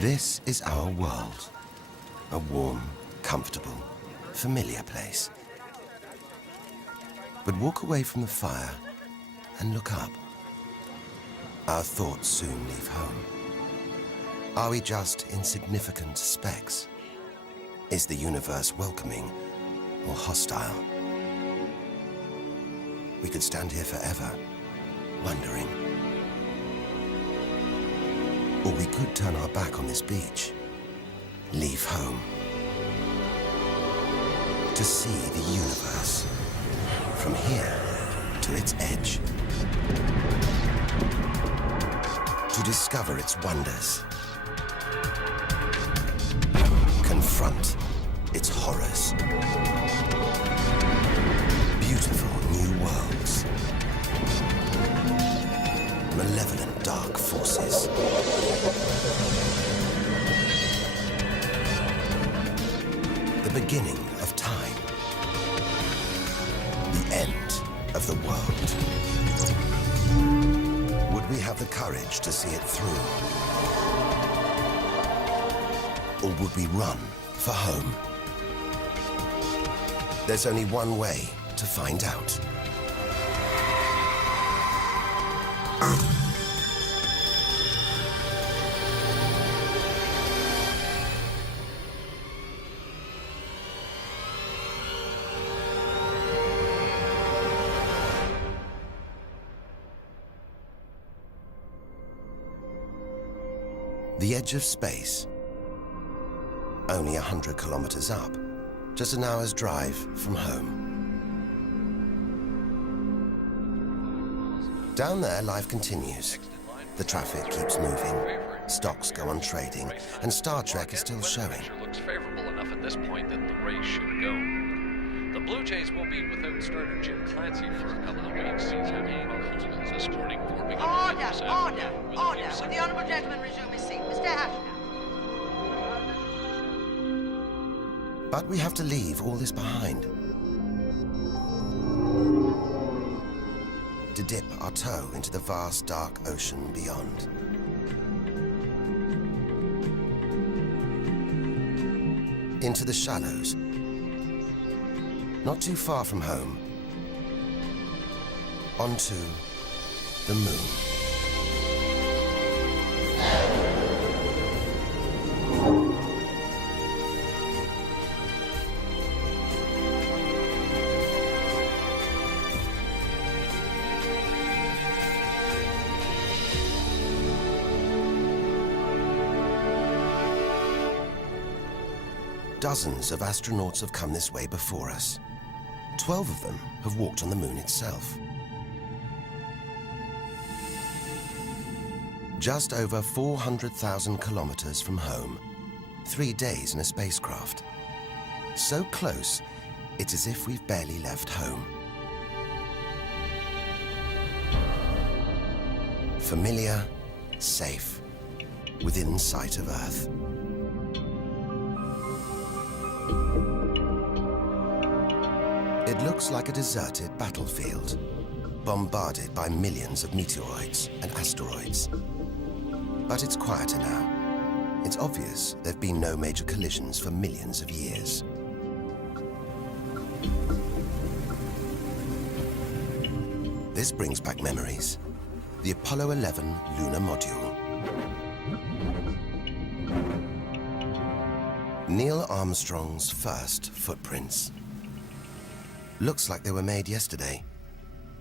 This is our world. A warm, comfortable, familiar place. But walk away from the fire and look up. Our thoughts soon leave home. Are we just insignificant specks? Is the universe welcoming or hostile? We could stand here forever, wondering. Or we could turn our back on this beach, leave home, to see the universe, from here to its edge, to discover its wonders, confront its horrors. Beautiful new worlds, malevolent dark forces. The beginning of time, the end of the world. Would we have the courage to see it through? Or would we run for home? There's only one way to find out. The edge of space, only 100 kilometers up, just an hour's drive from home. Down there, life continues. The traffic keeps moving, stocks go on trading, and Star Trek is still showing. Looks favorable enough at this point that the race should go. The Blue Jays will be without starter Jim Clancy for a couple of weeks. He's having problems with this morning. Order! Will the honourable gentleman resume his seat? Mr. Ashton. But we have to leave all this behind. To dip our toe into the vast dark ocean beyond. Into the shallows. Not too far from home. Onto the moon. Dozens of astronauts have come this way before us. 12 of them have walked on the moon itself. Just over 400,000 kilometers from home, 3 days in a spacecraft. So close, it's as if we've barely left home. Familiar, safe, within sight of Earth. It looks like a deserted battlefield, bombarded by millions of meteoroids and asteroids. But it's quieter now. It's obvious there have been no major collisions for millions of years. This brings back memories. The Apollo 11 lunar module. Neil Armstrong's first footprints. Looks like they were made yesterday.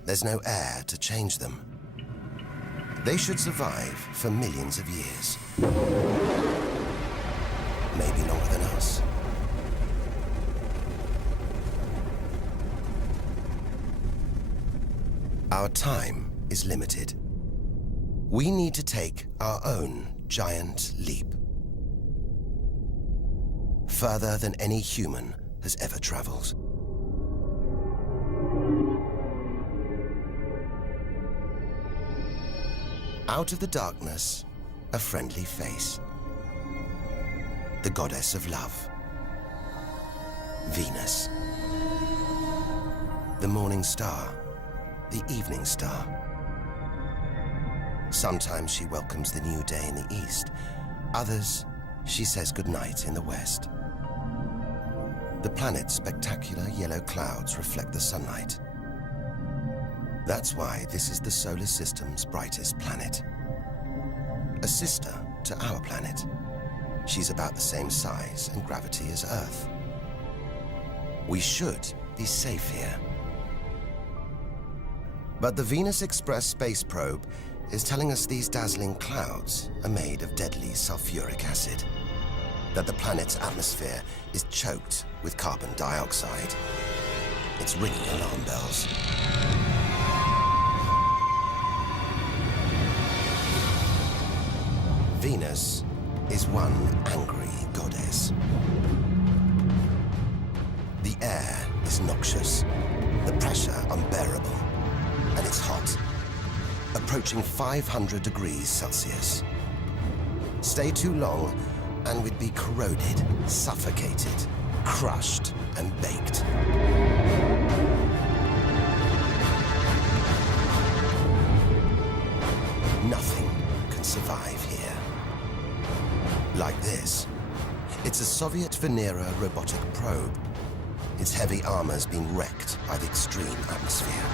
There's no air to change them. They should survive for millions of years. Maybe longer than us. Our time is limited. We need to take our own giant leap. Further than any human has ever traveled. Out of the darkness, a friendly face. The goddess of love. Venus. The morning star, the evening star. Sometimes she welcomes the new day in the east, others she says goodnight in the west. The planet's spectacular yellow clouds reflect the sunlight. That's why this is the solar system's brightest planet. A sister to our planet. She's about the same size and gravity as Earth. We should be safe here. But the Venus Express space probe is telling us these dazzling clouds are made of deadly sulfuric acid, that the planet's atmosphere is choked with carbon dioxide. It's ringing alarm bells. Venus is one angry goddess. The air is noxious, the pressure unbearable, and it's hot, approaching 500 degrees Celsius. Stay too long, and we'd be corroded, suffocated, crushed, and baked. Nothing can survive here. Like this. It's a Soviet Venera robotic probe. Its heavy armor's been wrecked by the extreme atmosphere.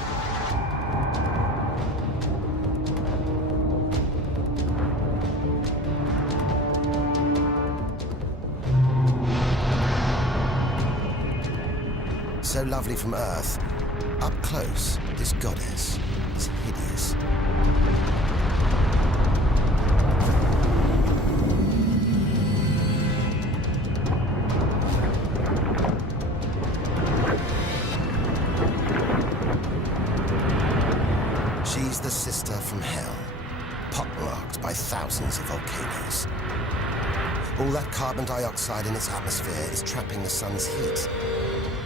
So lovely from Earth, up close, this goddess is hideous. She's the sister from hell, pockmarked by thousands of volcanoes. All that carbon dioxide in its atmosphere is trapping the sun's heat.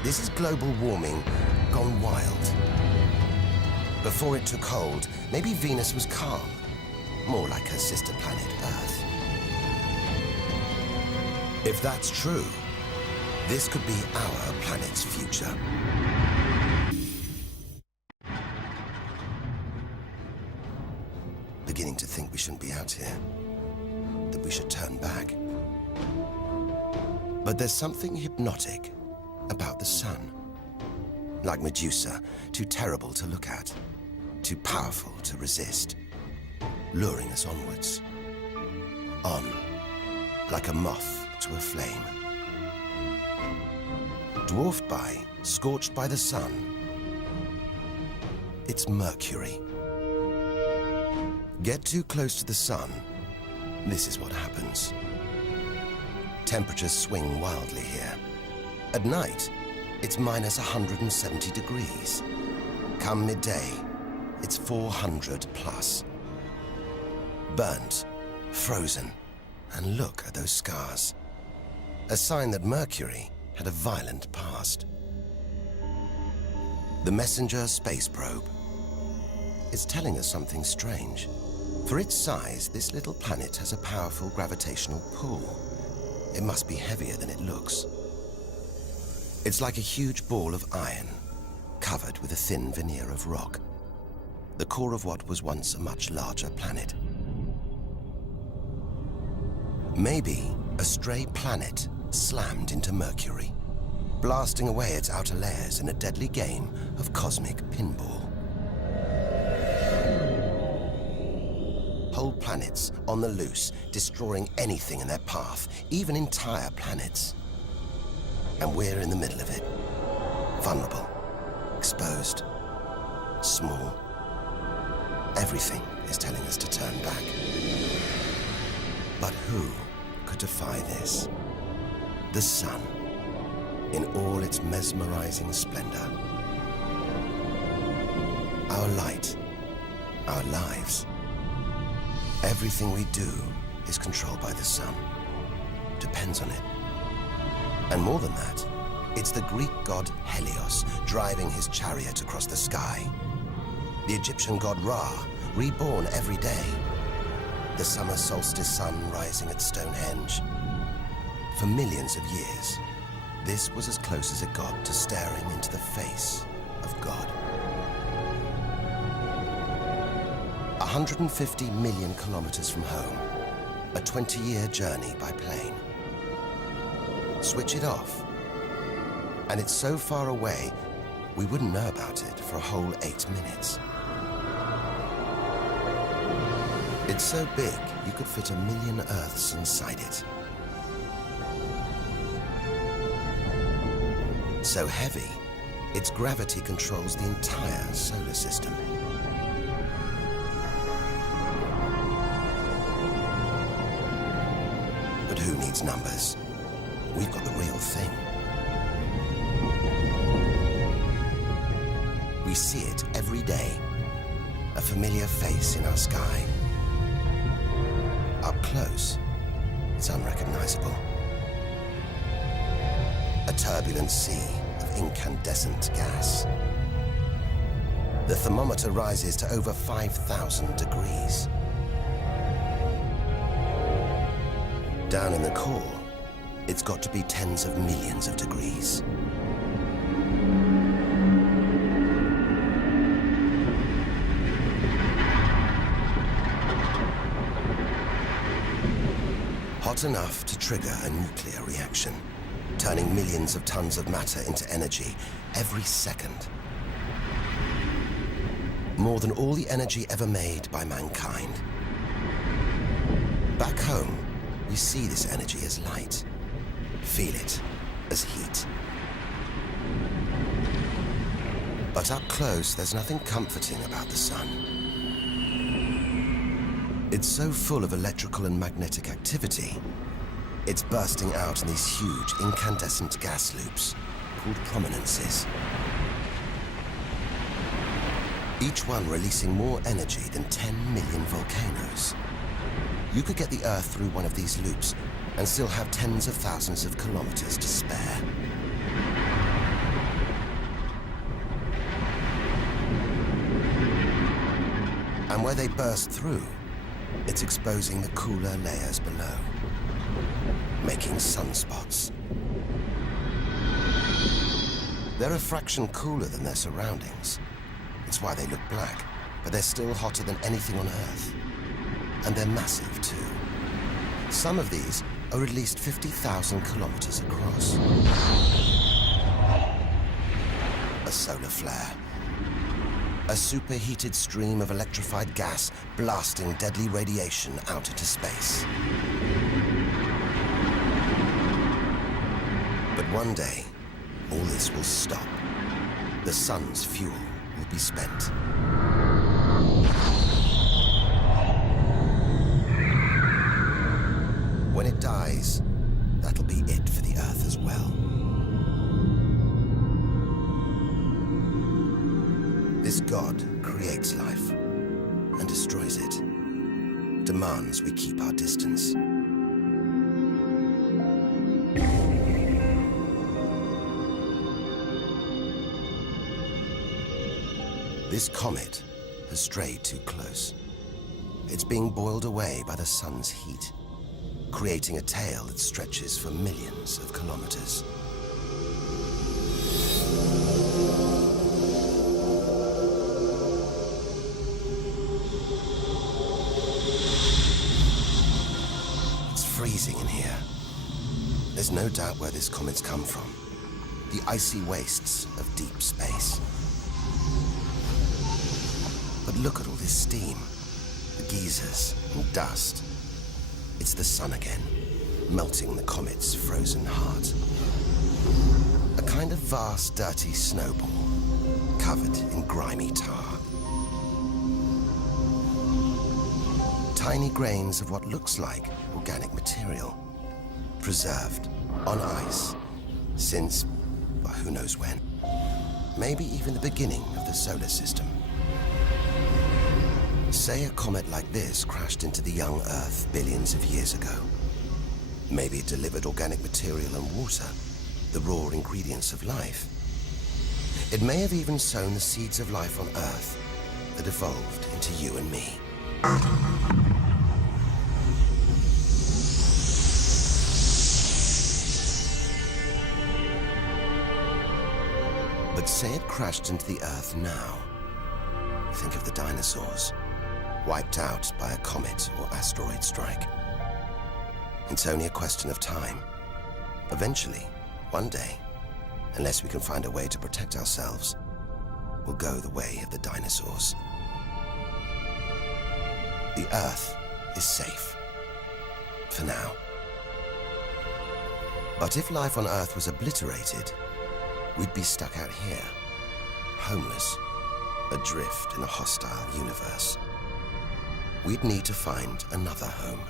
This is global warming gone wild. Before it took hold, maybe Venus was calm, more like her sister planet Earth. If that's true, this could be our planet's future. Beginning to think we shouldn't be out here, that we should turn back. But there's something hypnotic about the sun. Like Medusa, too terrible to look at, too powerful to resist, luring us onwards. On, like a moth to a flame. Dwarfed by, scorched by the sun, it's Mercury. Get too close to the sun, this is what happens. Temperatures swing wildly here. At night, it's minus 170 degrees. Come midday, it's 400 plus. Burnt, frozen, and look at those scars. A sign that Mercury had a violent past. The Messenger space probe is telling us something strange. For its size, this little planet has a powerful gravitational pull. It must be heavier than it looks. It's like a huge ball of iron, covered with a thin veneer of rock, the core of what was once a much larger planet. Maybe a stray planet slammed into Mercury, blasting away its outer layers in a deadly game of cosmic pinball. Whole planets on the loose, destroying anything in their path, even entire planets. And we're in the middle of it. Vulnerable, exposed, small. Everything is telling us to turn back. But who could defy this? The sun, in all its mesmerizing splendor. Our light, our lives. Everything we do is controlled by the sun, depends on it. And more than that, it's the Greek god Helios driving his chariot across the sky. The Egyptian god Ra, reborn every day. The summer solstice sun rising at Stonehenge. For millions of years, this was as close as it got to staring into the face of God. 150 million kilometers from home, a 20-year journey by plane. Switch it off, and it's so far away, we wouldn't know about it for a whole 8 minutes. It's so big, you could fit 1 million Earths inside it. So heavy, its gravity controls the entire solar system. But who needs numbers? We've got the real thing. We see it every day, a familiar face in our sky. Up close, it's unrecognizable. A turbulent sea of incandescent gas. The thermometer rises to over 5,000 degrees. Down in the core, it's got to be tens of millions of degrees. Hot enough to trigger a nuclear reaction, turning millions of tons of matter into energy every second. More than all the energy ever made by mankind. Back home, we see this energy as light, feel it as heat. But up close, there's nothing comforting about the sun. It's so full of electrical and magnetic activity, it's bursting out in these huge incandescent gas loops called prominences. Each one releasing more energy than 10 million volcanoes. You could get the Earth through one of these loops and still have tens of thousands of kilometers to spare. And where they burst through, it's exposing the cooler layers below, making sunspots. They're a fraction cooler than their surroundings. It's why they look black, but they're still hotter than anything on Earth. And they're massive, too. Some of these are at least 50,000 kilometers across. A solar flare. A superheated stream of electrified gas blasting deadly radiation out into space. But one day, all this will stop. The sun's fuel will be spent. When it dies, that'll be it for the Earth as well. This God creates life and destroys it, demands we keep our distance. This comet has strayed too close. It's being boiled away by the sun's heat, creating a tail that stretches for millions of kilometers. It's freezing in here. There's no doubt where this comet's come from. The icy wastes of deep space. But look at all this steam, the geysers and dust. It's the sun again, melting the comet's frozen heart. A kind of vast, dirty snowball, covered in grimy tar. Tiny grains of what looks like organic material, preserved on ice since, well, who knows when. Maybe even the beginning of the solar system. Say a comet like this crashed into the young Earth billions of years ago. Maybe it delivered organic material and water, the raw ingredients of life. It may have even sown the seeds of life on Earth that evolved into you and me. But say it crashed into the Earth now. Think of the dinosaurs, wiped out by a comet or asteroid strike. It's only a question of time. Eventually, one day, unless we can find a way to protect ourselves, we'll go the way of the dinosaurs. The Earth is safe. For now. But if life on Earth was obliterated, we'd be stuck out here, homeless, adrift in a hostile universe. We'd need to find another home.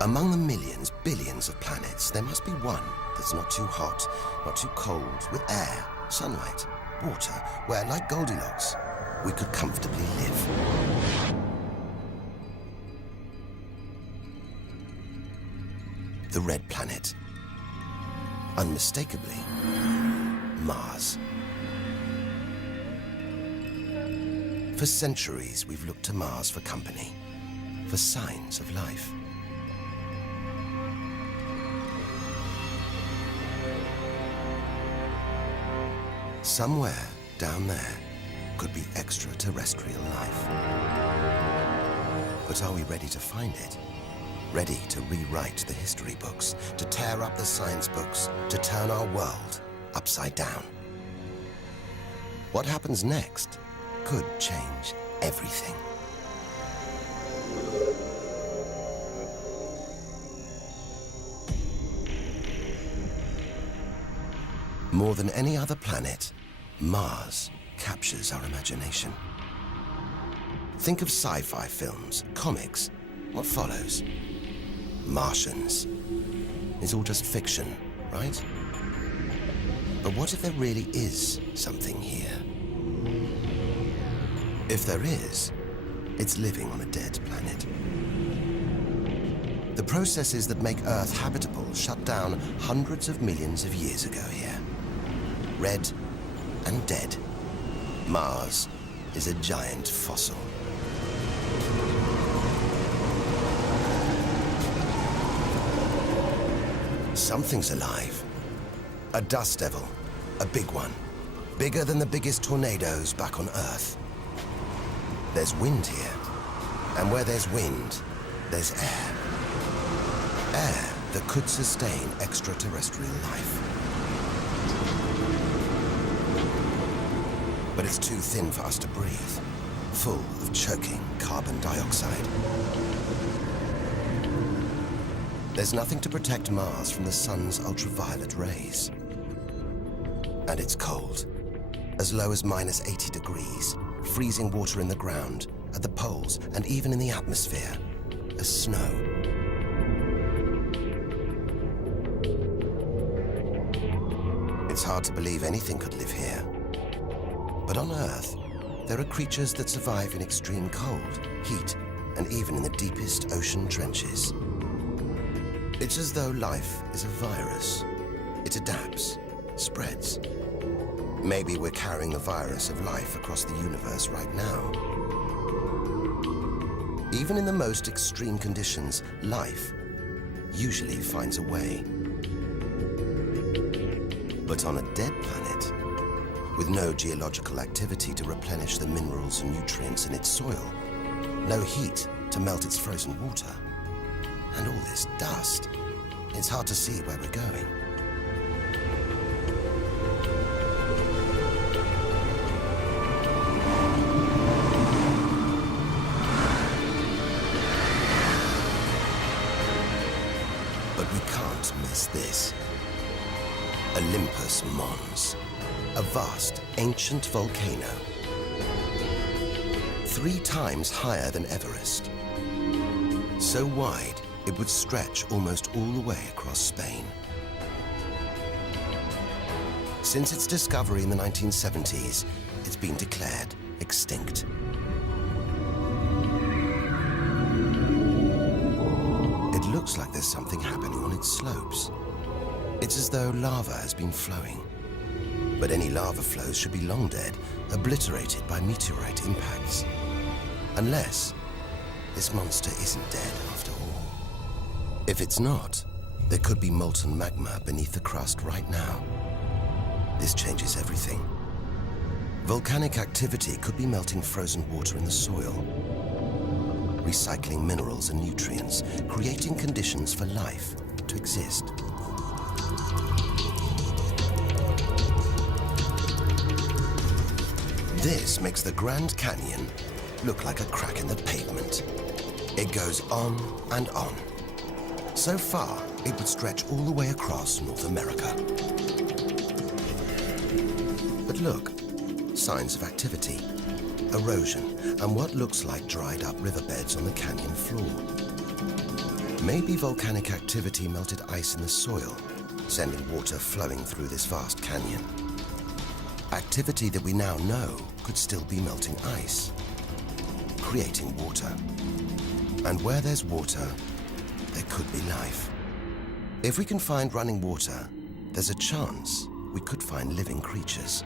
Among the millions, billions of planets, there must be one that's not too hot, not too cold, with air, sunlight, water, where, like Goldilocks, we could comfortably live. The red planet. Unmistakably, Mars. For centuries, we've looked to Mars for company, for signs of life. Somewhere down there could be extraterrestrial life. But are we ready to find it? Ready to rewrite the history books, to tear up the science books, to turn our world upside down? What happens next could change everything. More than any other planet, Mars captures our imagination. Think of sci-fi films, comics. What follows? Martians. It's all just fiction, right? But what if there really is something here? If there is, it's living on a dead planet. The processes that make Earth habitable shut down hundreds of millions of years ago here. Red and dead. Mars is a giant fossil. Something's alive. A dust devil. A big one. Bigger than the biggest tornadoes back on Earth. There's wind here. And where there's wind, there's air. Air that could sustain extraterrestrial life. But it's too thin for us to breathe. Full of choking carbon dioxide. There's nothing to protect Mars from the sun's ultraviolet rays. And it's cold. As low as -80 degrees, freezing water in the ground, at the poles, and even in the atmosphere, as snow. It's hard to believe anything could live here. But on Earth, there are creatures that survive in extreme cold, heat, and even in the deepest ocean trenches. It's as though life is a virus. It adapts, spreads. Maybe we're carrying the virus of life across the universe right now. Even in the most extreme conditions, life usually finds a way. But on a dead planet, with no geological activity to replenish the minerals and nutrients in its soil, no heat to melt its frozen water, and all this dust, it's hard to see where we're going. But we can't miss this. Olympus Mons, a vast, ancient volcano, 3 times higher than Everest. So wide, it would stretch almost all the way across Spain. Since its discovery in the 1970s, it's been declared extinct. It looks like there's something happening on its slopes. It's as though lava has been flowing. But any lava flows should be long dead, obliterated by meteorite impacts. Unless this monster isn't dead after all. If it's not, there could be molten magma beneath the crust right now. This changes everything. Volcanic activity could be melting frozen water in the soil. recycling minerals and nutrients, creating conditions for life to exist. This makes the Grand Canyon look like a crack in the pavement. It goes on and on. So far, it would stretch all the way across North America. But look, signs of activity, erosion, and what looks like dried up riverbeds on the canyon floor. Maybe volcanic activity melted ice in the soil, sending water flowing through this vast canyon. Activity that we now know could still be melting ice, creating water. And where there's water, there could be life. If we can find running water, there's a chance we could find living creatures.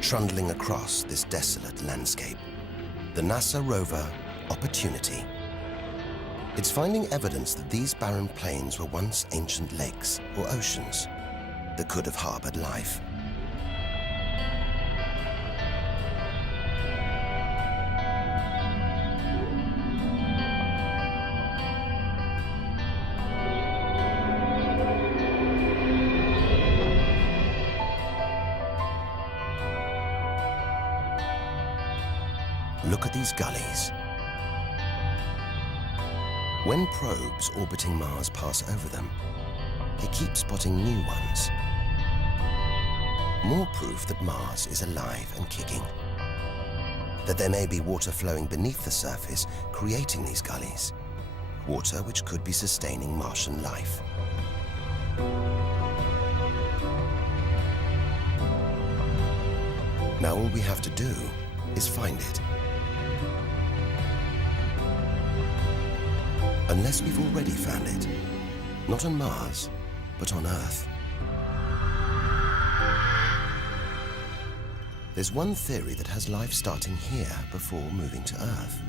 Trundling across this desolate landscape, the NASA rover Opportunity. It's finding evidence that these barren plains were once ancient lakes or oceans that could have harbored life. Look at these gullies. When probes orbiting Mars pass over them, they keep spotting new ones. More proof that Mars is alive and kicking. That there may be water flowing beneath the surface, creating these gullies. Water which could be sustaining Martian life. Now all we have to do is find it. Unless we've already found it. Not on Mars, but on Earth. There's one theory that has life starting here before moving to Earth.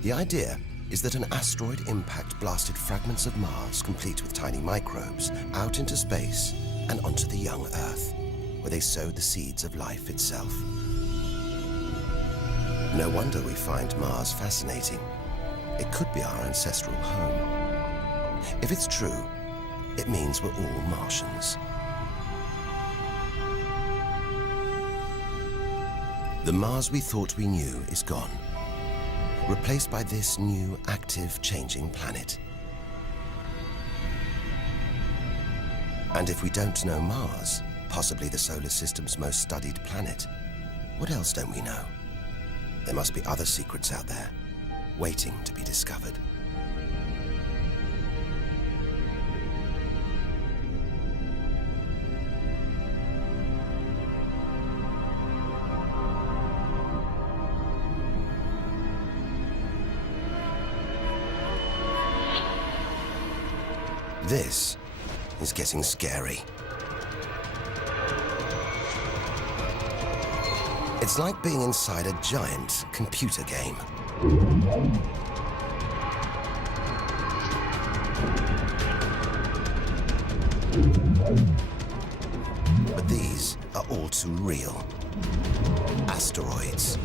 The idea is that an asteroid impact blasted fragments of Mars, complete with tiny microbes, out into space and onto the young Earth, where they sowed the seeds of life itself. No wonder we find Mars fascinating. It could be our ancestral home. If it's true, it means we're all Martians. The Mars we thought we knew is gone, replaced by this new, active, changing planet. And if we don't know Mars, possibly the solar system's most studied planet, what else don't we know? There must be other secrets out there, waiting to be discovered. This is getting scary. It's like being inside a giant computer game. But these are all too real. Asteroids,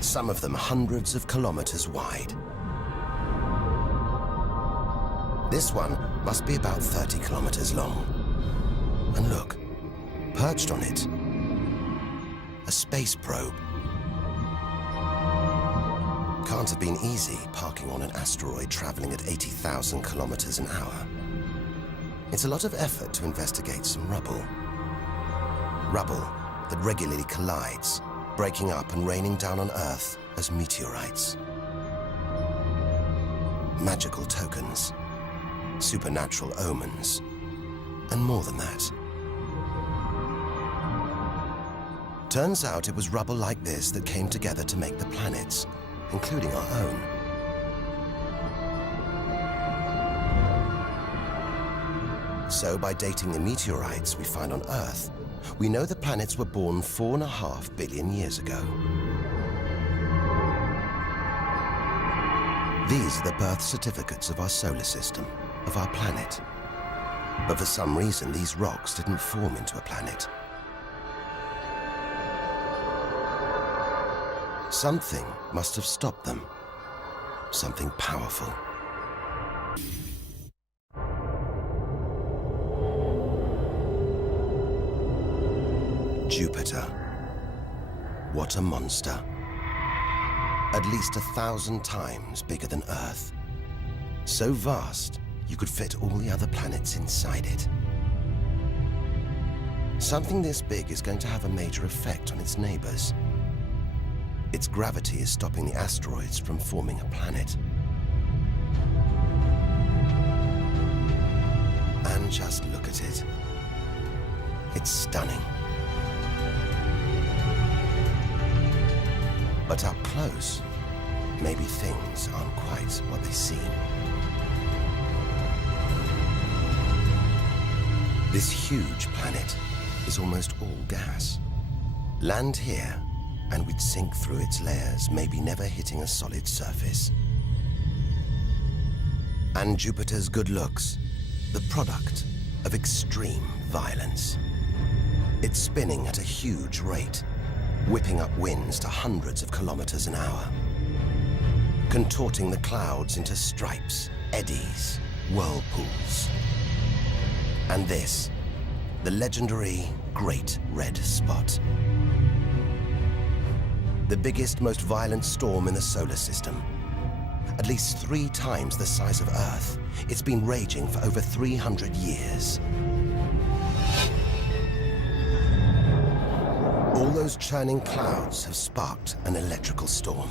some of them hundreds of kilometers wide. This one must be about 30 kilometers long. And look, perched on it, a space probe. Can't have been easy parking on an asteroid traveling at 80,000 kilometers an hour. It's a lot of effort to investigate some rubble. Rubble that regularly collides, breaking up and raining down on Earth as meteorites. Magical tokens, supernatural omens, and more than that. Turns out it was rubble like this that came together to make the planets, including our own. So by dating the meteorites we find on Earth, we know the planets were born 4.5 billion years ago. These are the birth certificates of our solar system, of our planet. But for some reason, these rocks didn't form into a planet. Something must have stopped them. Something powerful. Jupiter. What a monster. At least 1,000 times bigger than Earth. So vast, you could fit all the other planets inside it. Something this big is going to have a major effect on its neighbors. Its gravity is stopping the asteroids from forming a planet. And just look at it. It's stunning. But up close, maybe things aren't quite what they seem. This huge planet is almost all gas. Land here, and we'd sink through its layers, maybe never hitting a solid surface. And Jupiter's good looks, the product of extreme violence. It's spinning at a huge rate, whipping up winds to hundreds of kilometers an hour, contorting the clouds into stripes, eddies, whirlpools. And this, the legendary Great Red Spot. The biggest, most violent storm in the solar system. At least 3 times the size of Earth. It's been raging for over 300 years. All those churning clouds have sparked an electrical storm.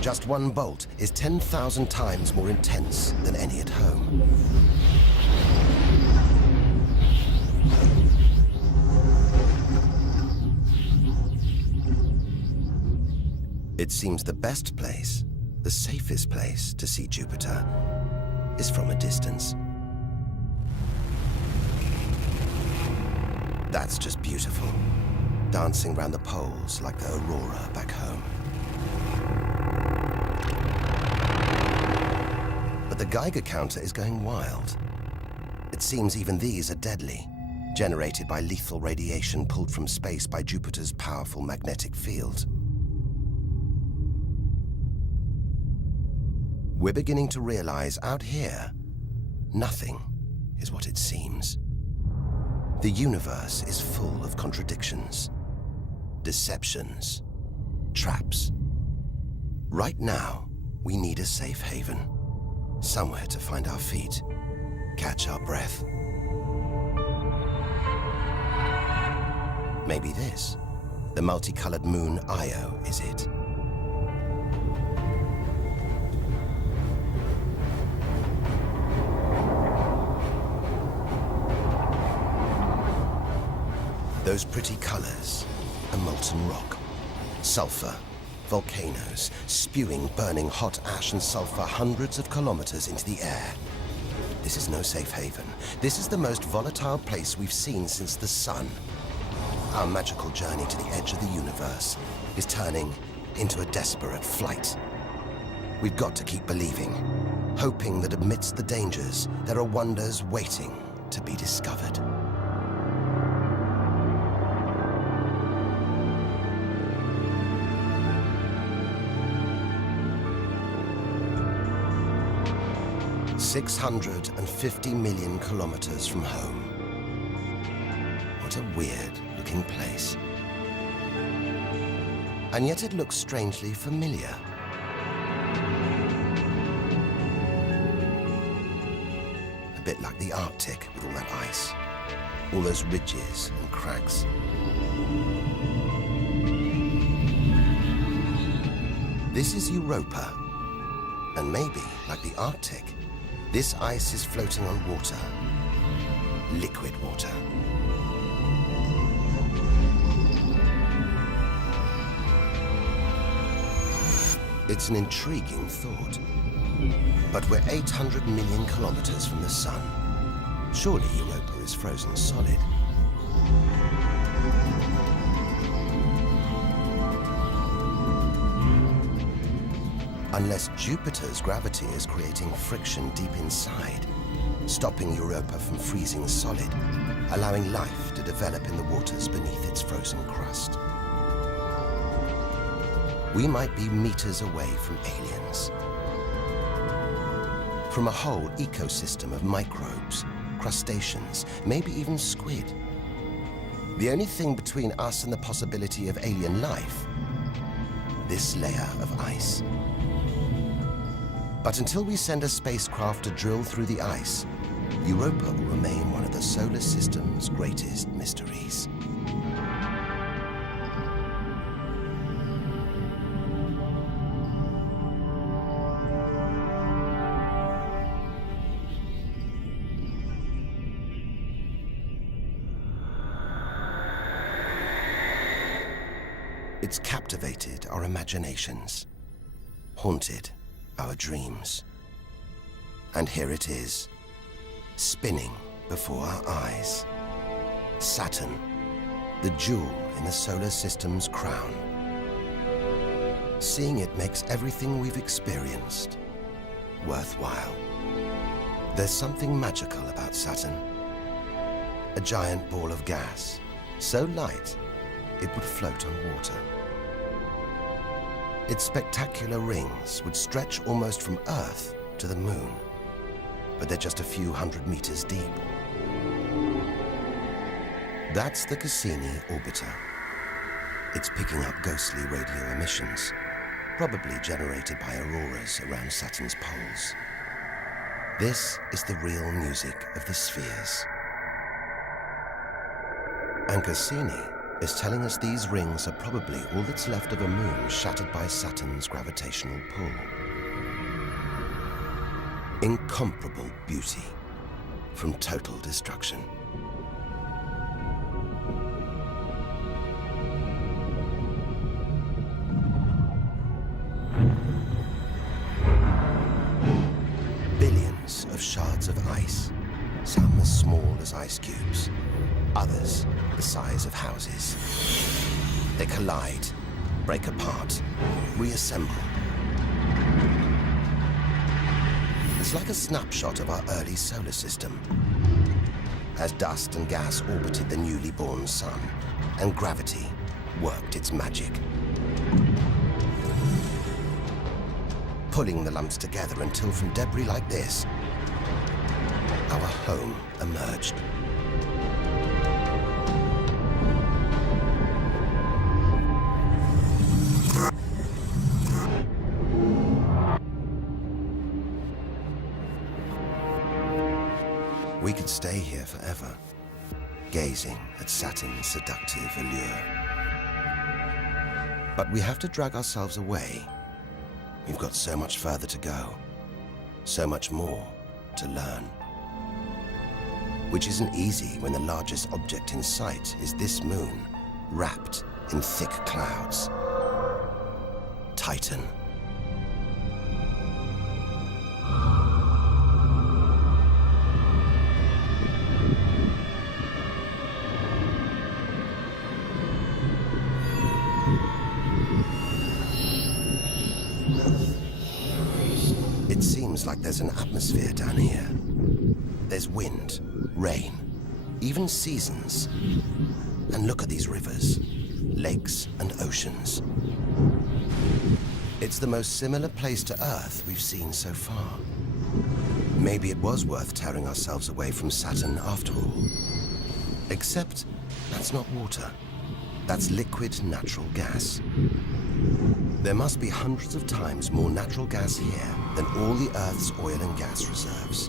Just one bolt is 10,000 times more intense than any at home. It seems the best place, the safest place to see Jupiter is from a distance. That's just beautiful, dancing round the poles like the aurora back home. But the Geiger counter is going wild. It seems even these are deadly, generated by lethal radiation pulled from space by Jupiter's powerful magnetic field. We're beginning to realize out here, nothing is what it seems. The universe is full of contradictions, deceptions, traps. Right now, we need a safe haven, somewhere to find our feet, catch our breath. Maybe this, the multicolored moon Io, is it? Those pretty colors, a molten rock, sulfur, volcanoes, spewing burning hot ash and sulfur hundreds of kilometers into the air. This is no safe haven. This is the most volatile place we've seen since the sun. Our magical journey to the edge of the universe is turning into a desperate flight. We've got to keep believing, hoping that amidst the dangers, there are wonders waiting to be discovered. $650 million kilometers from home. What a weird-looking place. And yet it looks strangely familiar. A bit like the Arctic with all that ice, all those ridges and cracks. This is Europa, and maybe, like the Arctic, this ice is floating on water, liquid water. It's an intriguing thought. But we're 800 million kilometers from the sun. Surely Europa is frozen solid. Unless Jupiter's gravity is creating friction deep inside, stopping Europa from freezing solid, allowing life to develop in the waters beneath its frozen crust. We might be meters away from aliens, from a whole ecosystem of microbes, crustaceans, maybe even squid. The only thing between us and the possibility of alien life, this layer of ice. But until we send a spacecraft to drill through the ice, Europa will remain one of the solar system's greatest mysteries. It's captivated our imaginations, haunted our dreams. And here it is, spinning before our eyes. Saturn, the jewel in the solar system's crown. Seeing it makes everything we've experienced worthwhile. There's something magical about Saturn. A giant ball of gas, so light it would float on water. Its spectacular rings would stretch almost from Earth to the Moon, but they're just a few hundred meters deep. That's the Cassini orbiter. It's picking up ghostly radio emissions, probably generated by auroras around Saturn's poles. This is the real music of the spheres. And Cassini is telling us these rings are probably all that's left of a moon shattered by Saturn's gravitational pull. Incomparable beauty from total destruction. Billions of shards of ice, some as small as ice cubes, others the size of houses. They collide, break apart, reassemble. It's like a snapshot of our early solar system, as dust and gas orbited the newly born sun, and gravity worked its magic, pulling the lumps together until from debris like this, our home emerged. We could stay here forever, gazing at Saturn's seductive allure. But we have to drag ourselves away. We've got so much further to go, so much more to learn. Which isn't easy when the largest object in sight is this moon, wrapped in thick clouds. Titan. It seems like there's an atmosphere down here. There's wind, rain, even seasons. And look at these rivers, lakes and oceans. It's the most similar place to Earth we've seen so far. Maybe it was worth tearing ourselves away from Saturn after all. Except that's not water. That's liquid natural gas. There must be hundreds of times more natural gas here than all the Earth's oil and gas reserves.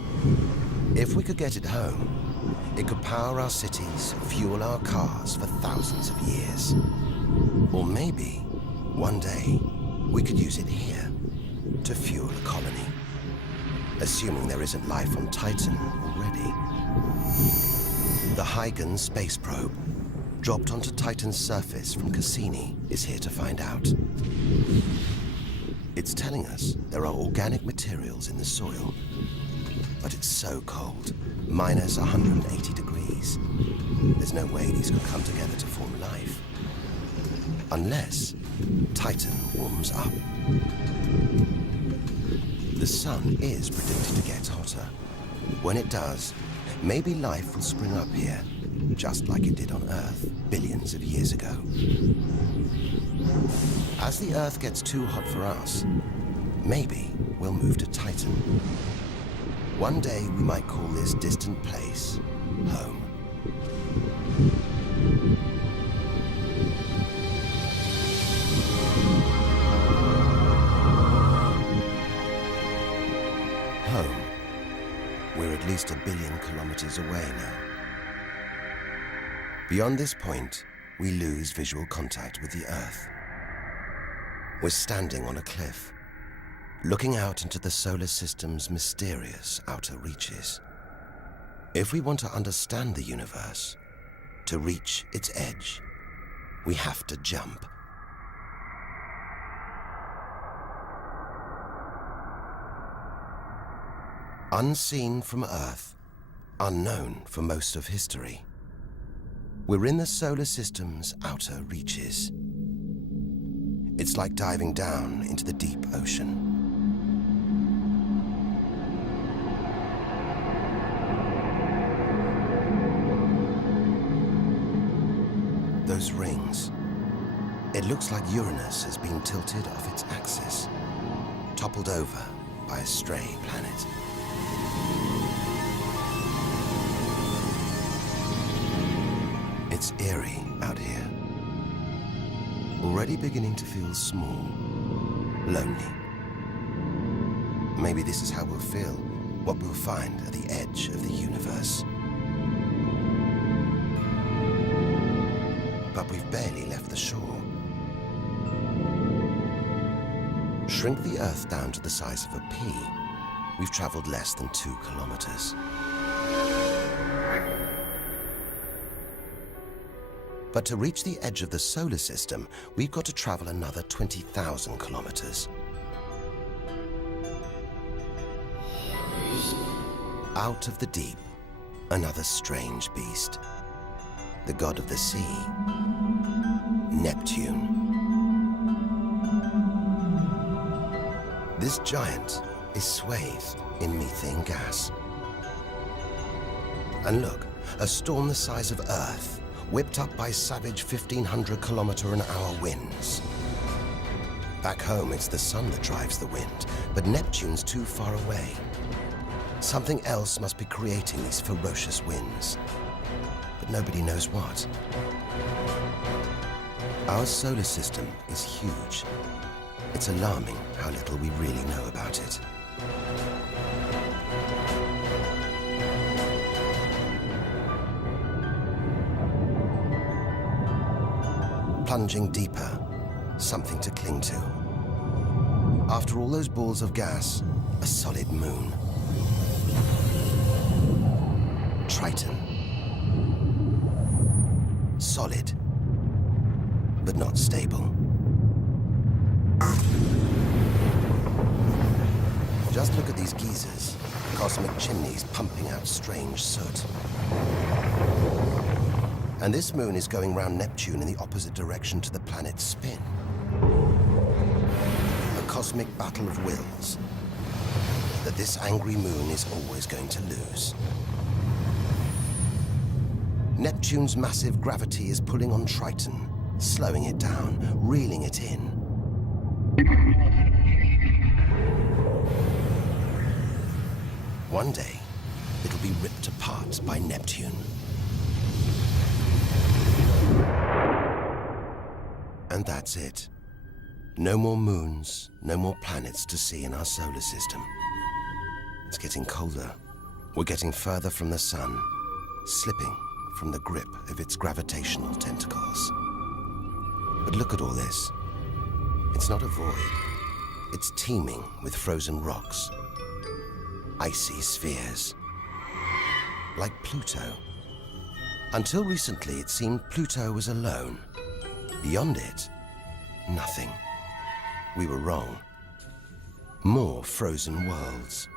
If we could get it home, it could power our cities, fuel our cars for thousands of years. Or maybe, one day, we could use it here to fuel a colony. Assuming there isn't life on Titan already. The Huygens space probe, dropped onto Titan's surface from Cassini, is here to find out. It's telling us there are organic materials in the soil, but it's so cold, minus 180 degrees. There's no way these could come together to form life. Unless Titan warms up. The sun is predicted to get hotter. When it does, maybe life will spring up here, just like it did on Earth billions of years ago. As the Earth gets too hot for us, maybe we'll move to Titan. One day we might call this distant place home. Home. We're at least 1 billion kilometers away now. Beyond this point, we lose visual contact with the Earth. We're standing on a cliff, looking out into the solar system's mysterious outer reaches. If we want to understand the universe, to reach its edge, we have to jump. Unseen from Earth, unknown for most of history, we're in the solar system's outer reaches. It's like diving down into the deep ocean. Those rings, it looks like Uranus has been tilted off its axis, toppled over by a stray planet. It's eerie out here. Already beginning to feel small, lonely. Maybe this is how we'll feel, what we'll find at the edge of the universe. But we've barely left the shore. Shrink the Earth down to the size of a pea. We've traveled less than 2 kilometers. But to reach the edge of the solar system, we've got to travel another 20,000 kilometers. Out of the deep, another strange beast. The god of the sea, Neptune. This giant is swathed in methane gas. And look, a storm the size of Earth, whipped up by savage 1,500-kilometer-an-hour winds. Back home, it's the sun that drives the wind, but Neptune's too far away. Something else must be creating these ferocious winds, but nobody knows what. Our solar system is huge. It's alarming how little we really know about it. Plunging deeper, something to cling to. After all those balls of gas, a solid moon. Triton. Solid, but not stable. Just look at these geysers, cosmic chimneys pumping out strange soot. And this moon is going round Neptune in the opposite direction to the planet's spin. A cosmic battle of wills that this angry moon is always going to lose. Neptune's massive gravity is pulling on Triton, slowing it down, reeling it in. One day, it'll be ripped apart by Neptune. And that's it. No more moons, no more planets to see in our solar system. It's getting colder. We're getting further from the sun, slipping from the grip of its gravitational tentacles. But look at all this. It's not a void. It's teeming with frozen rocks, icy spheres, like Pluto. Until recently, it seemed Pluto was alone. Beyond it, nothing. We were wrong. More frozen worlds.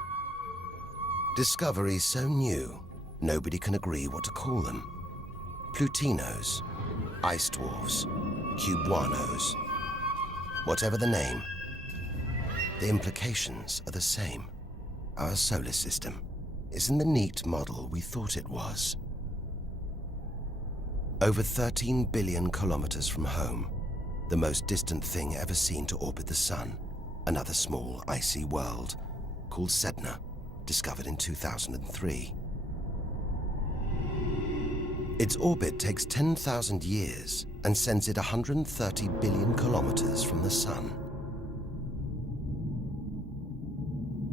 Discoveries so new, nobody can agree what to call them. Plutinos, ice dwarfs, cubanos. Whatever the name, the implications are the same. Our solar system isn't the neat model we thought it was. Over 13 billion kilometers from home, the most distant thing ever seen to orbit the Sun, another small, icy world called Sedna, discovered in 2003. Its orbit takes 10,000 years and sends it 130 billion kilometers from the Sun.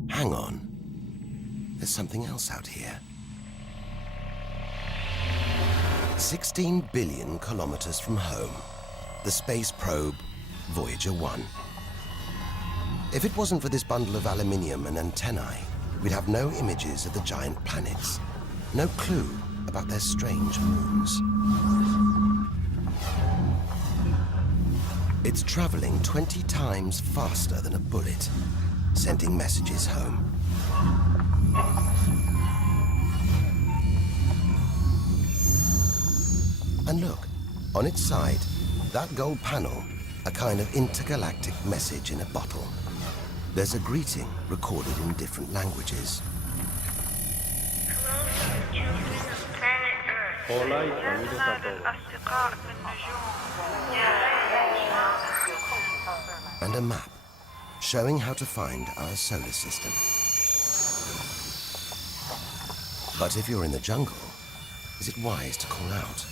Hang on, there's something else out here. 16 billion kilometers from home, the space probe Voyager 1. If it wasn't for this bundle of aluminium and antennae, we'd have no images of the giant planets, no clue about their strange moons. It's traveling 20 times faster than a bullet, sending messages home. And look, on its side, that gold panel, a kind of intergalactic message in a bottle. There's a greeting recorded in different languages. Hola y saludos a todos. And a map showing how to find our solar system. But if you're in the jungle, is it wise to call out?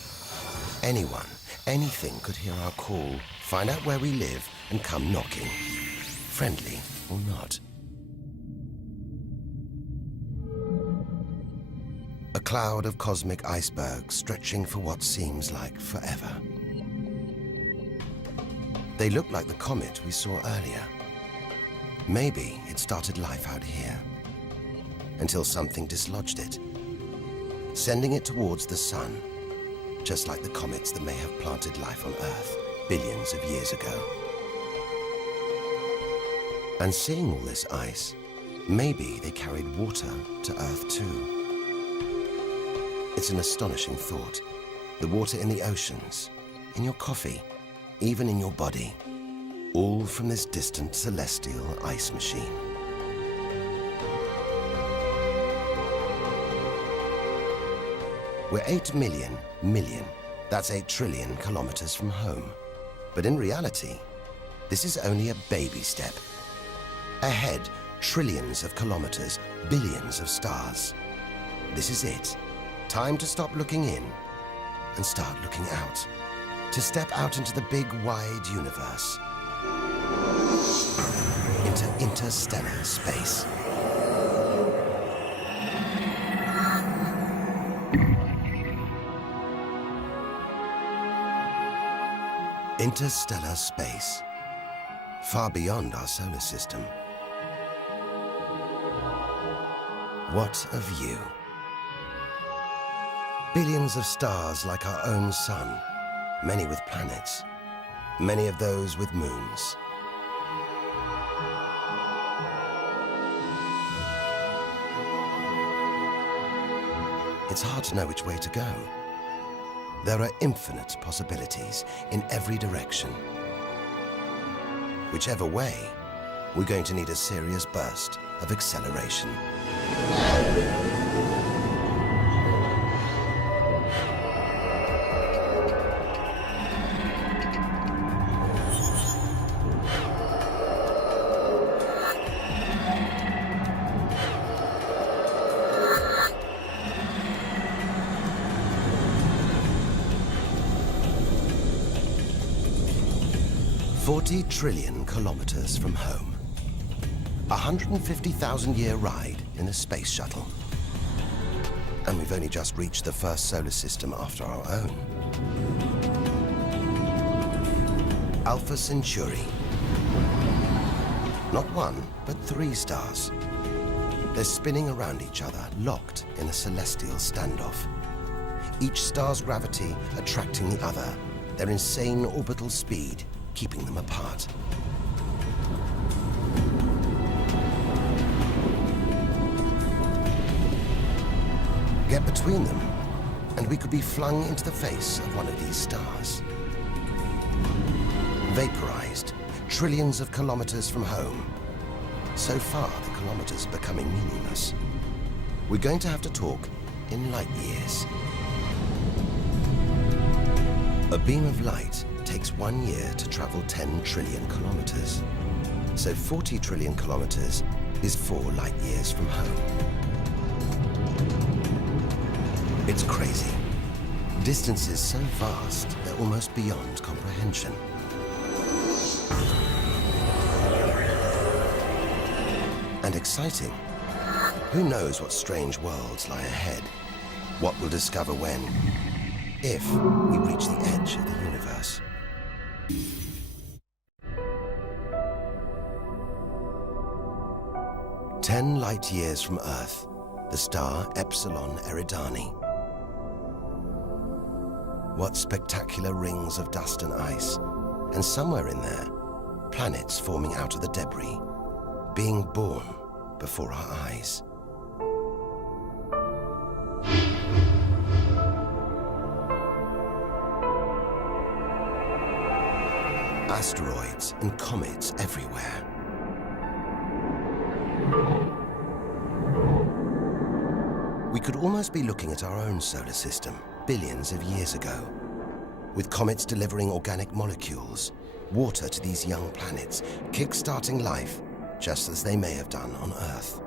Anyone, anything could hear our call, find out where we live, and come knocking. Friendly or not. A cloud of cosmic icebergs stretching for what seems like forever. They look like the comet we saw earlier. Maybe it started life out here, until something dislodged it, sending it towards the Sun, just like the comets that may have planted life on Earth billions of years ago. And seeing all this ice, maybe they carried water to Earth too. It's an astonishing thought. The water in the oceans, in your coffee, even in your body, all from this distant celestial ice machine. We're 8 million, that's 8 trillion kilometers from home. But in reality, this is only a baby step. Ahead, trillions of kilometers, billions of stars. This is it. Time to stop looking in and start looking out. To step out into the big, wide universe. Into interstellar space. Interstellar space. Far beyond our solar system. What a view. Billions of stars like our own sun, many with planets, many of those with moons. It's hard to know which way to go. There are infinite possibilities in every direction. Whichever way, we're going to need a serious burst of acceleration. $40 trillion kilometers from home. 150,000-year ride in a space shuttle. And we've only just reached the first solar system after our own. Alpha Centauri. Not one, but 3 stars. They're spinning around each other, locked in a celestial standoff. Each star's gravity attracting the other, their insane orbital speed keeping them apart. Get between them, and we could be flung into the face of one of these stars. Vaporized, trillions of kilometers from home. So far, the kilometers are becoming meaningless. We're going to have to talk in light years. A beam of light takes 1 year to travel 10 trillion kilometers. So 40 trillion kilometers is 4 light years from home. It's crazy. Distances so vast, they're almost beyond comprehension. And exciting. Who knows what strange worlds lie ahead? What we'll discover when, if we reach the edge of the universe. "10 light years from Earth, the star Epsilon Eridani. What spectacular rings of dust and ice, and somewhere in there, planets forming out of the debris, being born before our eyes. Asteroids and comets everywhere. We could almost be looking at our own solar system billions of years ago, with comets delivering organic molecules, water to these young planets, kick-starting life just as they may have done on Earth.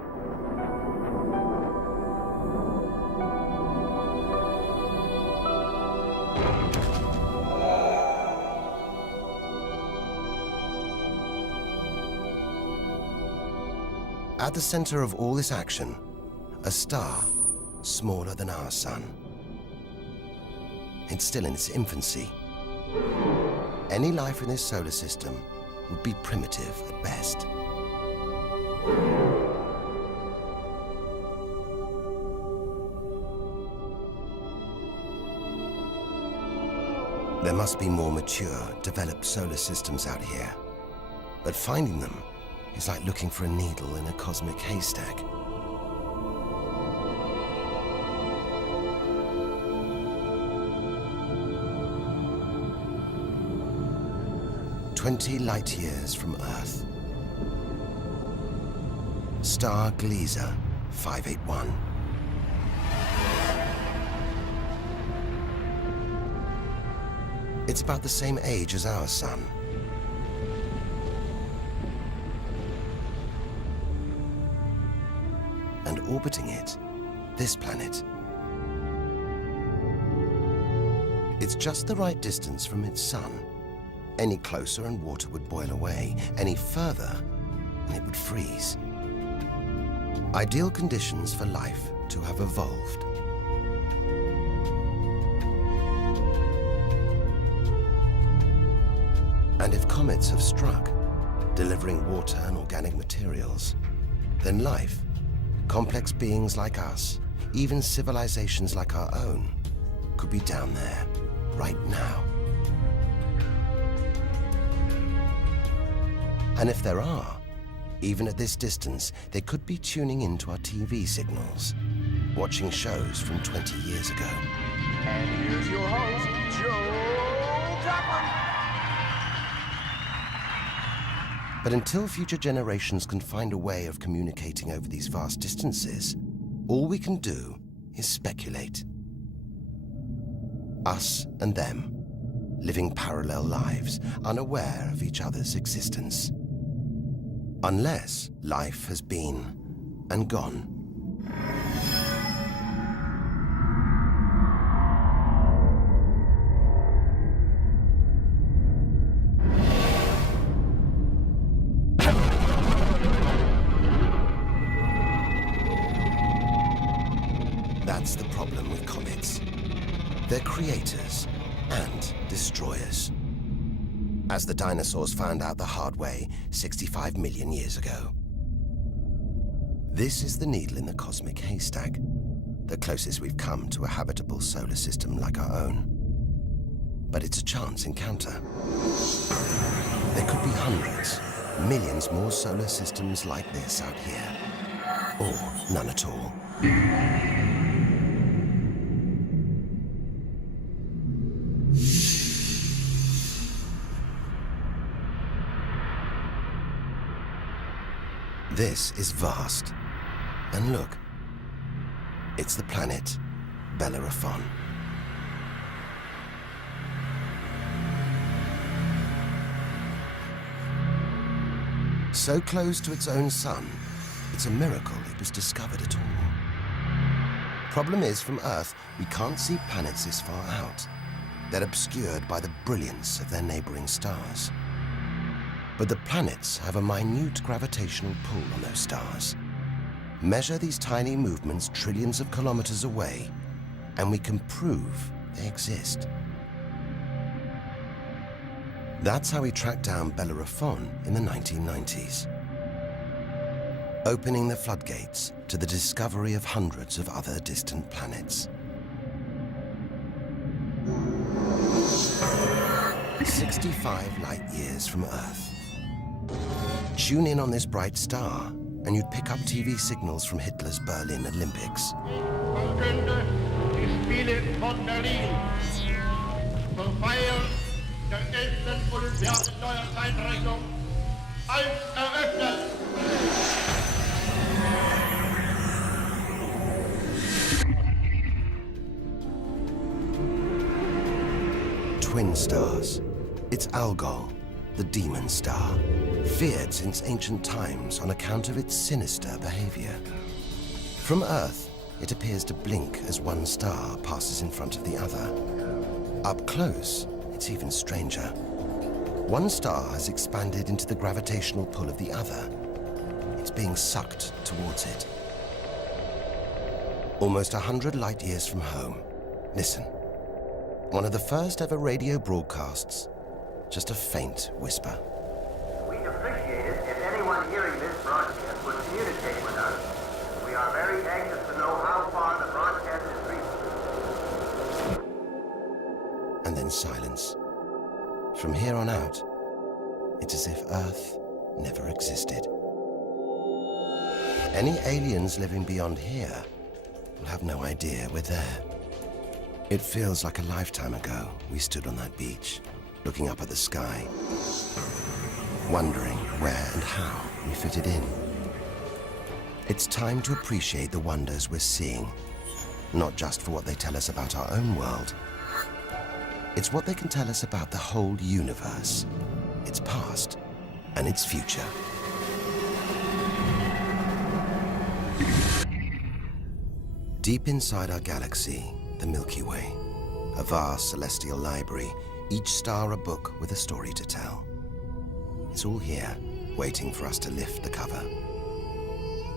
At the center of all this action, a star smaller than our sun. It's still in its infancy. Any life in this solar system would be primitive at best. There must be more mature, developed solar systems out here, but finding them is like looking for a needle in a cosmic haystack. "20 light years from Earth. Star Gliese 581. It's about the same age as our sun. And orbiting it, this planet. It's just the right distance from its sun. Any closer and water would boil away. Any further and it would freeze. Ideal conditions for life to have evolved. And if comets have struck, delivering water and organic materials, then life, complex beings like us, even civilizations like our own, could be down there, right now. And if there are, even at this distance, they could be tuning into our TV signals, watching shows from 20 years ago. And here's your host, Joe Duckman. But until future generations can find a way of communicating over these vast distances, all we can do is speculate. Us and them, living parallel lives, unaware of each other's existence. Unless life has been and gone. That's the problem with comets. They're creators and destroyers. As the dinosaurs found out the hard way 65 million years ago. This is the needle in the cosmic haystack, the closest we've come to a habitable solar system like our own. But it's a chance encounter. There could be hundreds, millions more solar systems like this out here, or none at all. This is vast. And look, it's the planet Bellerophon. So close to its own sun, it's a miracle it was discovered at all. Problem is, from Earth, we can't see planets this far out. They're obscured by the brilliance of their neighboring stars. But the planets have a minute gravitational pull on those stars. Measure these tiny movements trillions of kilometers away, and we can prove they exist. That's how we tracked down Bellerophon in the 1990s, opening the floodgates to the discovery of hundreds of other distant planets. 65 light years from Earth. Tune in on this bright star, and you'd pick up TV signals from Hitler's Berlin Olympics. Verkünde die Spiele von Berlin zur Feier der 11. Olympiade neuer Zeitrechnung als eröffnet. Twin stars. It's Algol, the demon star, feared since ancient times on account of its sinister behavior. From Earth, it appears to blink as one star passes in front of the other. Up close, it's even stranger. One star has expanded into the gravitational pull of the other. It's being sucked towards it. Almost 100 light years from home. Listen. One of the first ever radio broadcasts. Just a faint whisper. We'd appreciate it if anyone hearing this broadcast would communicate with us. We are very anxious to know how far the broadcast is reaching. And then silence. From here on out, it's as if Earth never existed. Any aliens living beyond here will have no idea we're there. It feels like a lifetime ago we stood on that beach, looking up at the sky, wondering where and how we fitted in. It's time to appreciate the wonders we're seeing, not just for what they tell us about our own world. It's what they can tell us about the whole universe, its past and its future. Deep inside our galaxy, the Milky Way, a vast celestial library, each star a book with a story to tell. It's all here, waiting for us to lift the cover.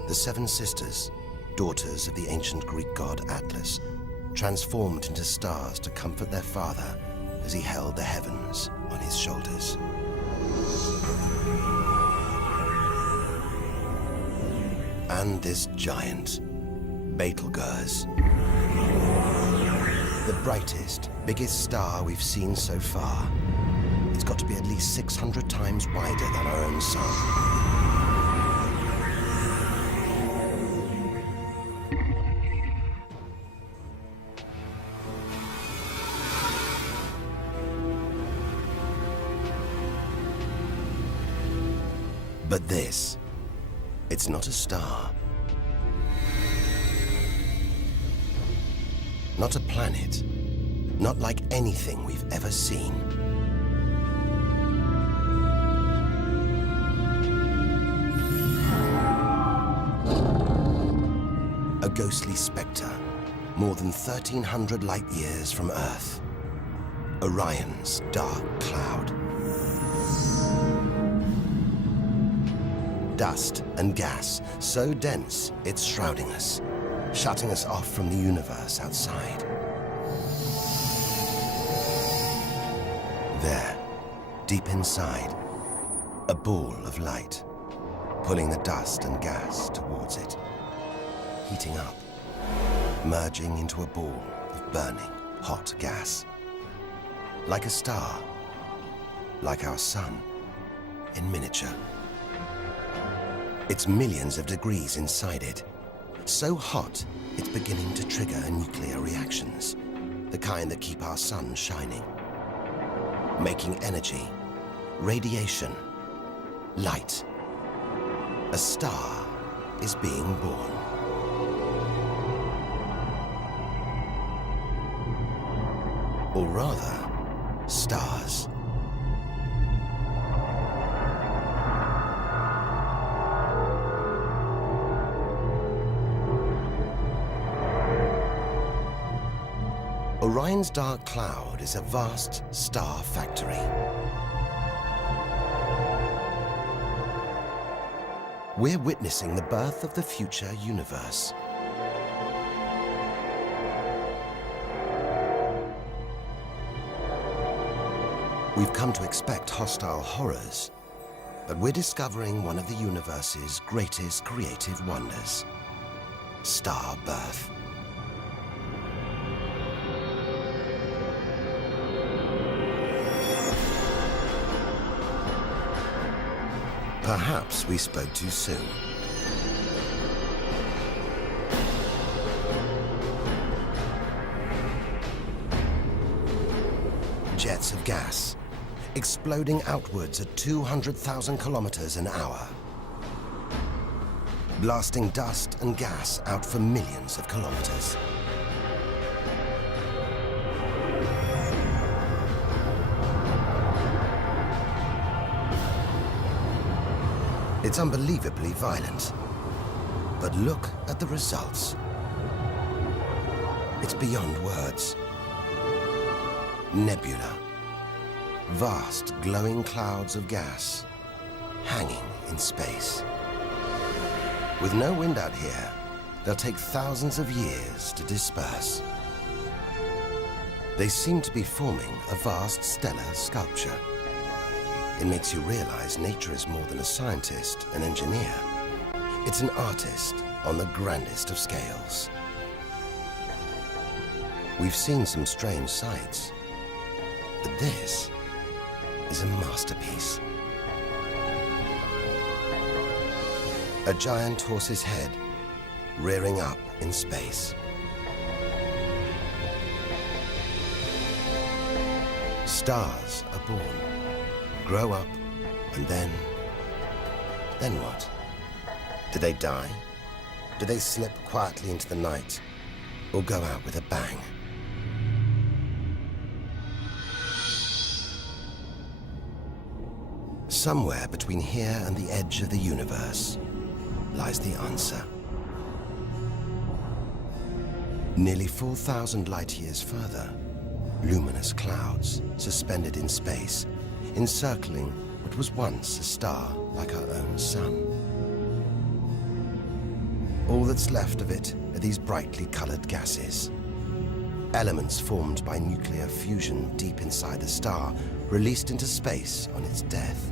The seven sisters, daughters of the ancient Greek god Atlas, transformed into stars to comfort their father as he held the heavens on his shoulders. And this giant, Betelgeuse, the brightest, biggest star we've seen so far. It's got to be at least 600 times wider than our own sun. But this, it's not a star. Not a planet. Not like anything we've ever seen. A ghostly spectre, more than 1,300 light years from Earth. Orion's dark cloud. Dust and gas, so dense it's shrouding us, shutting us off from the universe outside. There, deep inside, a ball of light, pulling the dust and gas towards it, heating up, merging into a ball of burning, hot gas. Like a star, like our sun, in miniature. It's millions of degrees inside it. So hot, it's beginning to trigger nuclear reactions, the kind that keep our sun shining. Making energy, radiation, light. A star is being born. Or rather, stars. evening's dark cloud is a vast star factory. We're witnessing the birth of the future universe. We've come to expect hostile horrors, but we're discovering one of the universe's greatest creative wonders: star birth. Perhaps we spoke too soon. Jets of gas, exploding outwards at 200,000 kilometers an hour, blasting dust and gas out for millions of kilometers. It's unbelievably violent, but look at the results. It's beyond words. Nebula, vast glowing clouds of gas hanging in space. With no wind out here, they'll take thousands of years to disperse. They seem to be forming a vast stellar sculpture. It makes you realize nature is more than a scientist, an engineer. It's an artist on the grandest of scales. We've seen some strange sights, but this is a masterpiece. A giant horse's head rearing up in space. Stars are born, grow up, and then what? Do they die? Do they slip quietly into the night, or go out with a bang? Somewhere between here and the edge of the universe lies the answer. Nearly 4,000 light-years further, luminous clouds suspended in space, encircling what was once a star like our own sun. All that's left of it are these brightly colored gases. Elements formed by nuclear fusion deep inside the star, released into space on its death.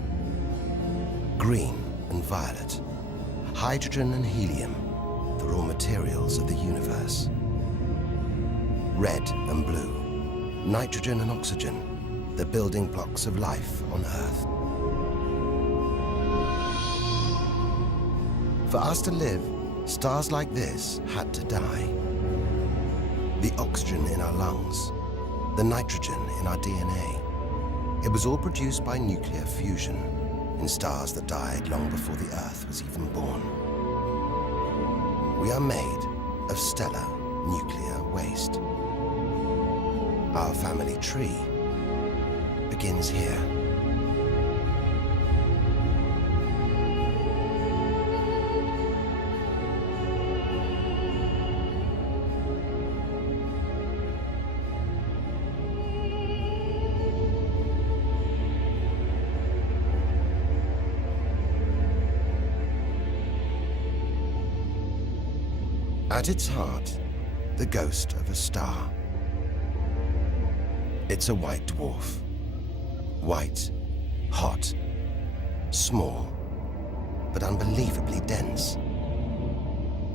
Green and violet, hydrogen and helium, the raw materials of the universe. Red and blue, nitrogen and oxygen, the building blocks of life on Earth. For us to live, stars like this had to die. The oxygen in our lungs, the nitrogen in our DNA, it was all produced by nuclear fusion in stars that died long before the Earth was even born. We are made of stellar nuclear waste. Our family tree begins here. At its heart, the ghost of a star. It's a white dwarf. White, hot, small, but unbelievably dense.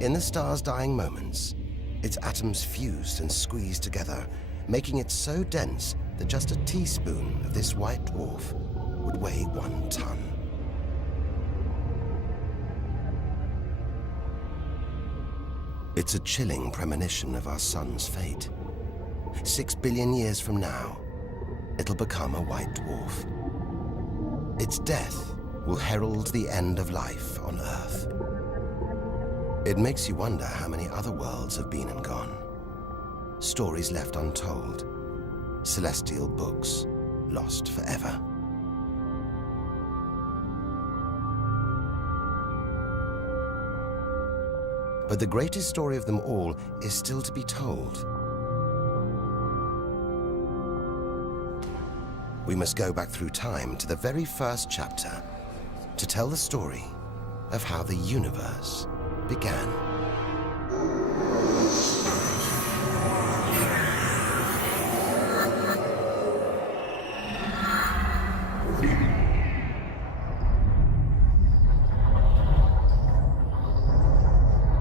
In the star's dying moments, its atoms fused and squeezed together, making it so dense that just a teaspoon of this white dwarf would weigh 1 ton. It's a chilling premonition of our sun's fate. 6 billion years from now, it'll become a white dwarf. Its death will herald the end of life on Earth. It makes you wonder how many other worlds have been and gone. Stories left untold. Celestial books lost forever. But the greatest story of them all is still to be told. we must go back through time to the very first chapter to tell the story of how the universe began.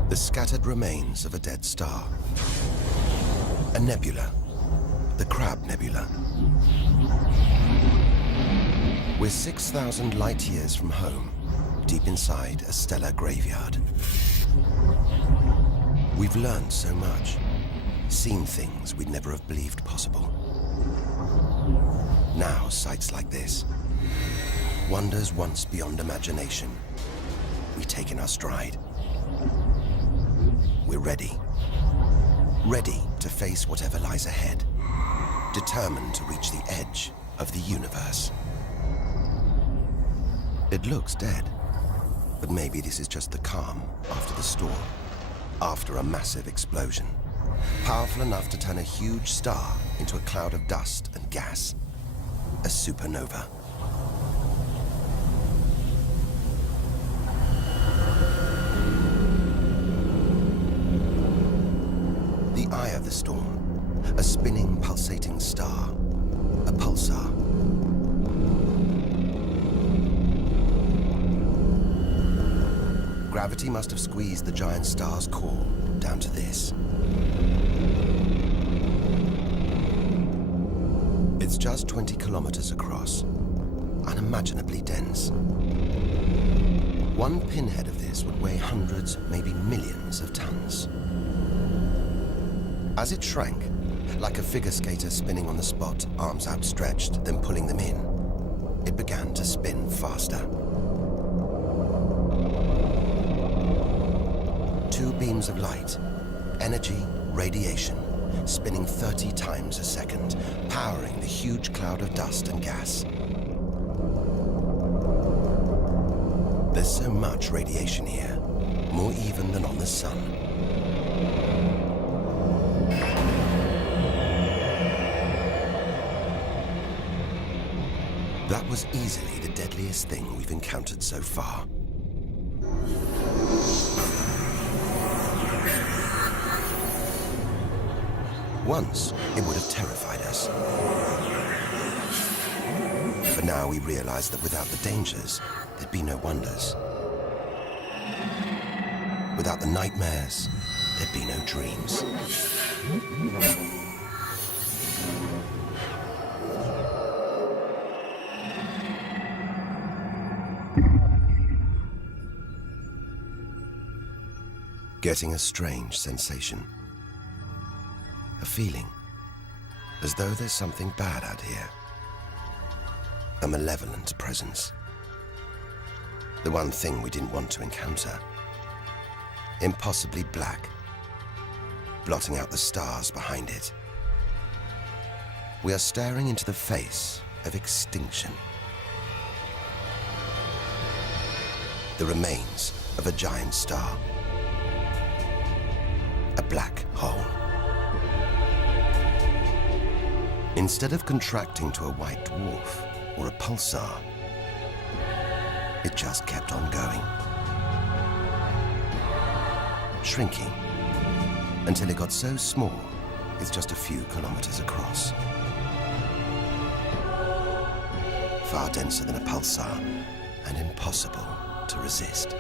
The scattered remains of a dead star. A nebula, the Crab Nebula. We're 6,000 light years from home, deep inside a stellar graveyard. We've learned so much, seen things we'd never have believed possible. Now, sights like this, wonders once beyond imagination, we take in our stride. We're ready. Ready to face whatever lies ahead. Determined to reach the edge of the universe. It looks dead, but maybe this is just the calm after the storm. After a massive explosion. Powerful enough to turn a huge star into a cloud of dust and gas. A supernova. The eye of the storm, a spinning, pulsating star, a pulsar. Gravity must have squeezed the giant star's core down to this. It's just 20 kilometers across, unimaginably dense. One pinhead of this would weigh hundreds, maybe millions of tons. As it shrank, like a figure skater spinning on the spot, arms outstretched, then pulling them in, it began to spin faster. Two beams of light, energy, radiation, spinning 30 times a second, powering the huge cloud of dust and gas. There's so much radiation here, more even than on the sun. That was easily the deadliest thing we've encountered so far. Once, it would have terrified us. But now we realize that without the dangers, there'd be no wonders. Without the nightmares, there'd be no dreams. Getting a strange sensation. A feeling, as though there's something bad out here. A malevolent presence. The one thing we didn't want to encounter. Impossibly black, blotting out the stars behind it. We are staring into the face of extinction. The remains of a giant star. A black hole. Instead of contracting to a white dwarf or a pulsar, it just kept on going. Shrinking until it got so small it's just a few kilometers across. Far denser than a pulsar and impossible to resist.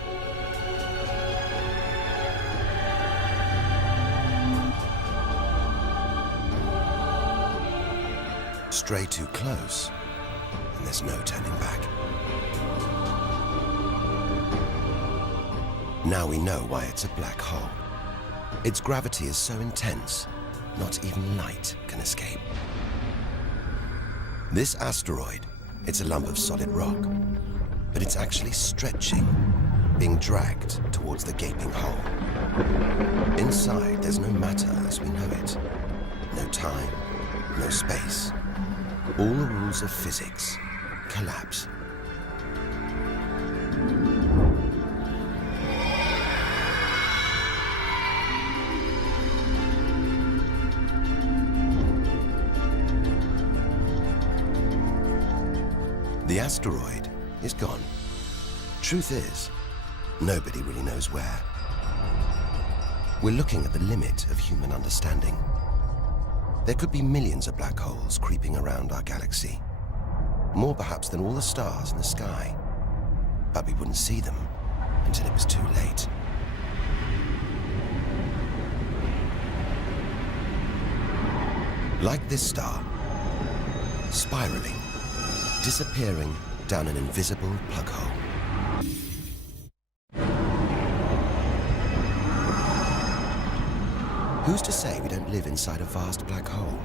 Stray too close, and there's no turning back. Now we know why it's a black hole. Its gravity is so intense, not even light can escape. This asteroid, it's a lump of solid rock, but it's actually stretching, being dragged towards the gaping hole. Inside, there's no matter as we know it. No time, no space. All the rules of physics collapse. The asteroid is gone. Truth is, nobody really knows where. We're looking at the limit of human understanding. There could be millions of black holes creeping around our galaxy. More perhaps than all the stars in the sky. But we wouldn't see them until it was too late. Like this star, spiraling, disappearing down an invisible plug hole. Who's to say we don't live inside a vast black hole?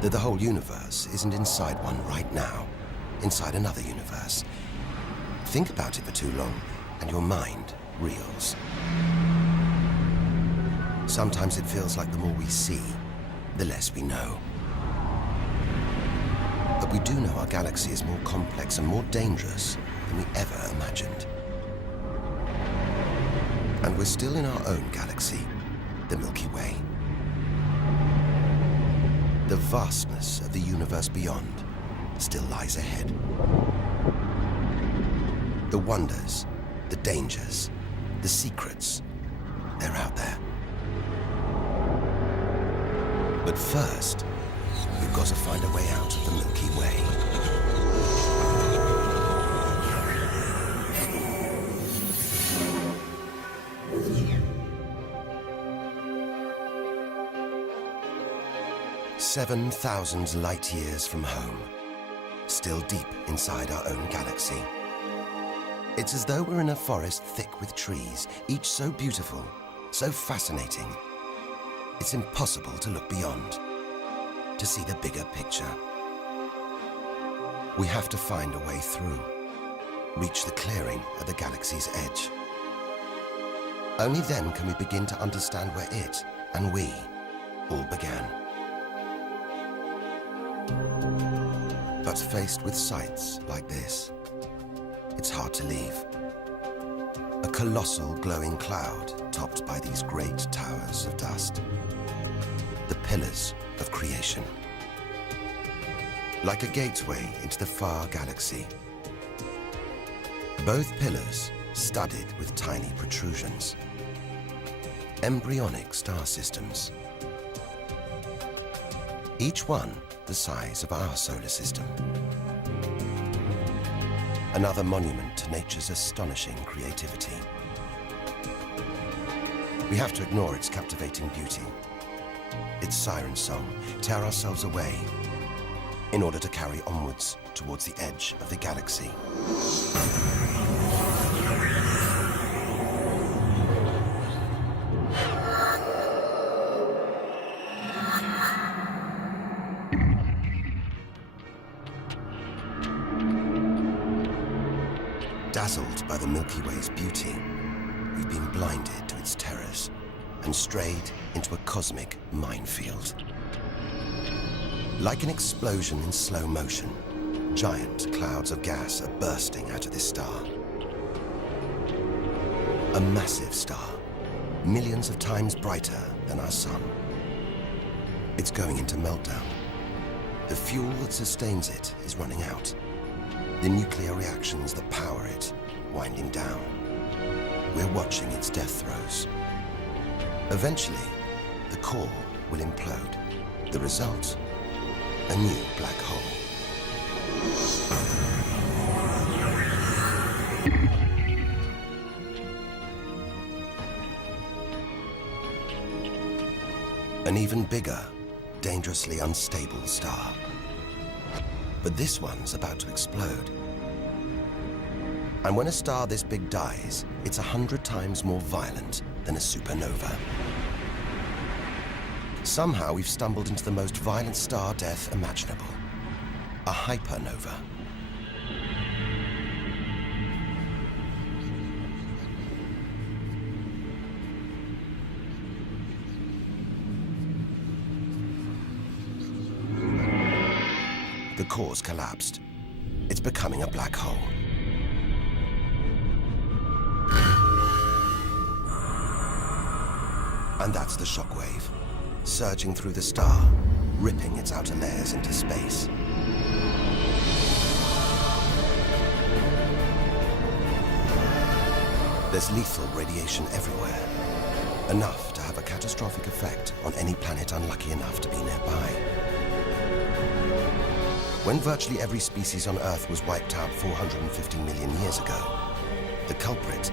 That the whole universe isn't inside one right now, inside another universe. Think about it for too long, and your mind reels. Sometimes it feels like the more we see, the less we know. But we do know our galaxy is more complex and more dangerous than we ever imagined. And we're still in our own galaxy, the Milky Way. The vastness of the universe beyond still lies ahead. The wonders, the dangers, the secrets, they're out there. But first, we've got to find a way out of the Milky Way. "7,000 light years from home, still deep inside our own galaxy. It's as though we're in a forest thick with trees, each so beautiful, so fascinating. It's impossible to look beyond, to see the bigger picture. We have to find a way through, reach the clearing at the galaxy's edge. Only then can we begin to understand where it and we all began. But faced with sights like this, it's hard to leave. A colossal glowing cloud topped by these great towers of dust. The pillars of creation. Like a gateway into the far galaxy. Both pillars studded with tiny protrusions. Embryonic star systems. Each one the size of our solar system. Another monument to nature's astonishing creativity. We have to ignore its captivating beauty, its siren song, tear ourselves away, in order to carry onwards towards the edge of the galaxy. Dazzled by the Milky Way's beauty, we've been blinded to its terrors and strayed into a cosmic minefield. Like an explosion in slow motion, giant clouds of gas are bursting out of this star. A massive star, millions of times brighter than our sun. It's going into meltdown. The fuel that sustains it is running out. The nuclear reactions that power it winding down. We're watching its death throes. Eventually, the core will implode. The result, a new black hole. An even bigger, dangerously unstable star. But this one's about to explode. And when a star this big dies, it's 100 times more violent than a supernova. Somehow we've stumbled into the most violent star death imaginable. A hypernova. The core's collapsed. It's becoming a black hole. And that's the shockwave, surging through the star, ripping its outer layers into space. There's lethal radiation everywhere, enough to have a catastrophic effect on any planet unlucky enough to be nearby. When virtually every species on Earth was wiped out 450 million years ago, the culprit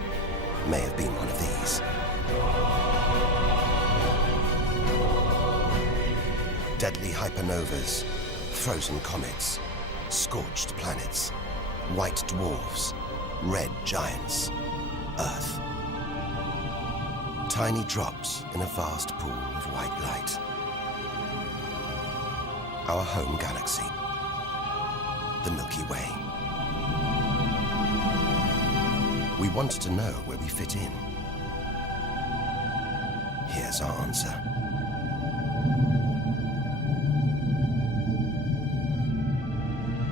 may have been one of these. Deadly hypernovas, frozen comets, scorched planets, white dwarfs, red giants, Earth. Tiny drops in a vast pool of white light. Our home galaxy, the Milky Way. We want to know where we fit in. Here's our answer.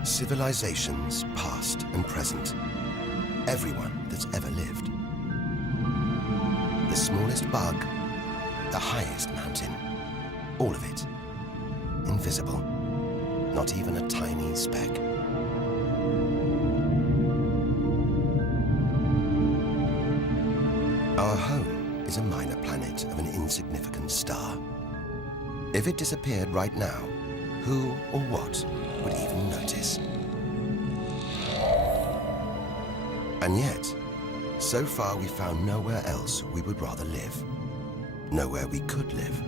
Civilizations, past and present. Everyone that's ever lived. The smallest bug, the highest mountain. All of it. Invisible. Not even a tiny speck. Our home is a minor planet of an insignificant star. If it disappeared right now, who or what would even notice? And yet, so far we found nowhere else we would rather live. Nowhere we could live.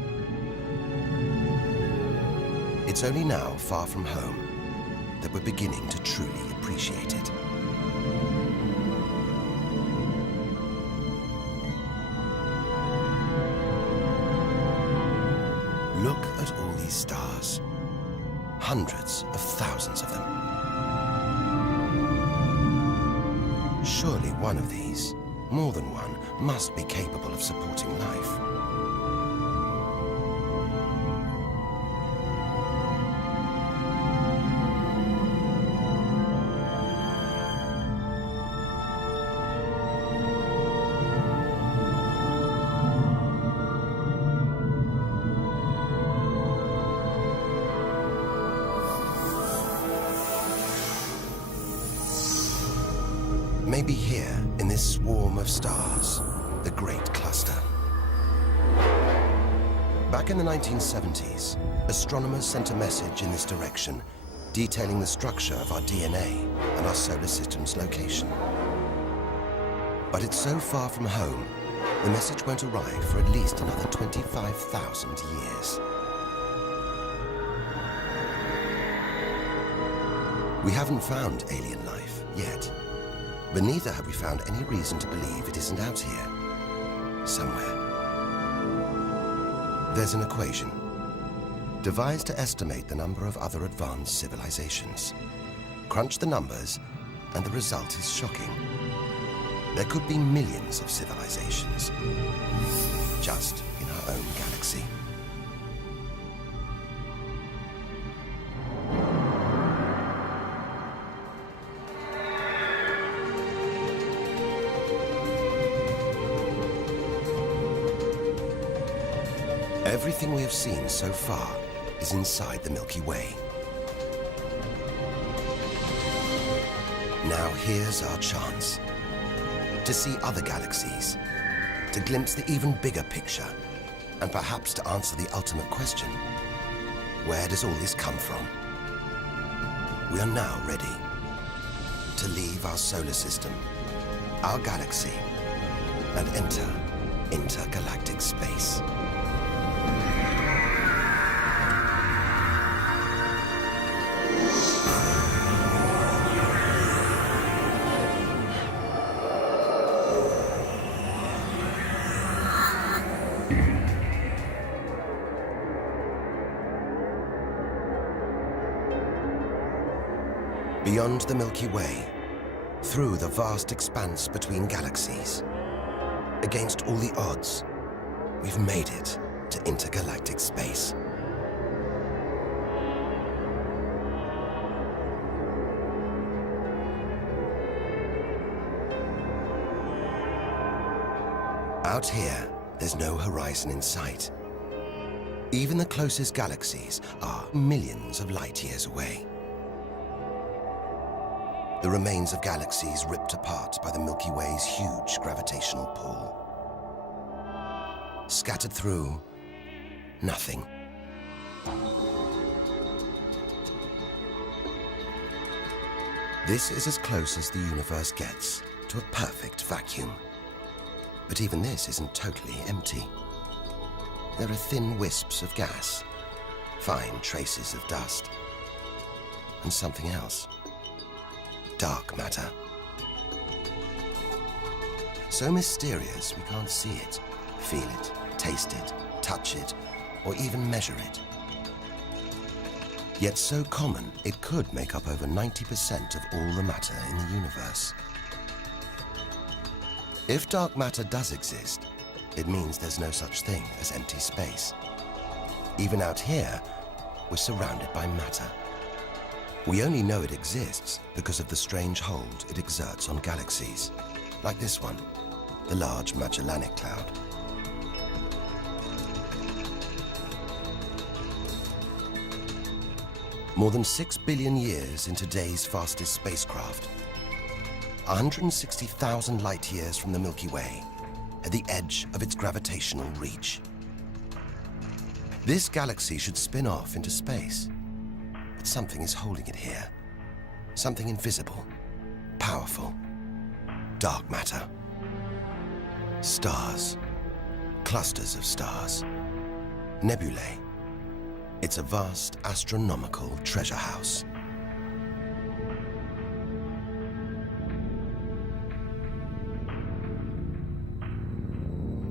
It's only now, far from home, that we're beginning to truly appreciate it. Look at all these stars. Hundreds of thousands of them. Surely one of these, more than one, must be capable of supporting life. Maybe here, in this swarm of stars, the Great Cluster. Back in the 1970s, astronomers sent a message in this direction, detailing the structure of our DNA and our solar system's location. But it's so far from home, the message won't arrive for at least another 25,000 years. We haven't found alien life yet. But neither have we found any reason to believe it isn't out here, somewhere. There's an equation, devised to estimate the number of other advanced civilizations. Crunch the numbers, and the result is shocking. There could be millions of civilizations, just in our own galaxy. Everything we have seen so far is inside the Milky Way. Now here's our chance to see other galaxies, to glimpse the even bigger picture, and perhaps to answer the ultimate question: where does all this come from? We are now ready to leave our solar system, our galaxy, and enter intergalactic space. Beyond the Milky Way, through the vast expanse between galaxies, against all the odds, we've made it to intergalactic space. Out here, there's no horizon in sight. Even the closest galaxies are millions of light years away. the remains of galaxies ripped apart by the Milky Way's huge gravitational pull. Scattered through, nothing. This is as close as the universe gets to a perfect vacuum. But even this isn't totally empty. There are thin wisps of gas, fine traces of dust, and something else. Dark matter. So mysterious we can't see it, feel it, taste it, touch it, or even measure it. Yet so common, it could make up over 90% of all the matter in the universe. If dark matter does exist, it means there's no such thing as empty space. Even out here, we're surrounded by matter. We only know it exists because of the strange hold it exerts on galaxies, like this one, the Large Magellanic Cloud. More than 6 billion years into today's fastest spacecraft, 160,000 light years from the Milky Way, at the edge of its gravitational reach. This galaxy should spin off into space, but something is holding it here. Something invisible, powerful, dark matter. Stars, clusters of stars, nebulae. It's a vast astronomical treasure house.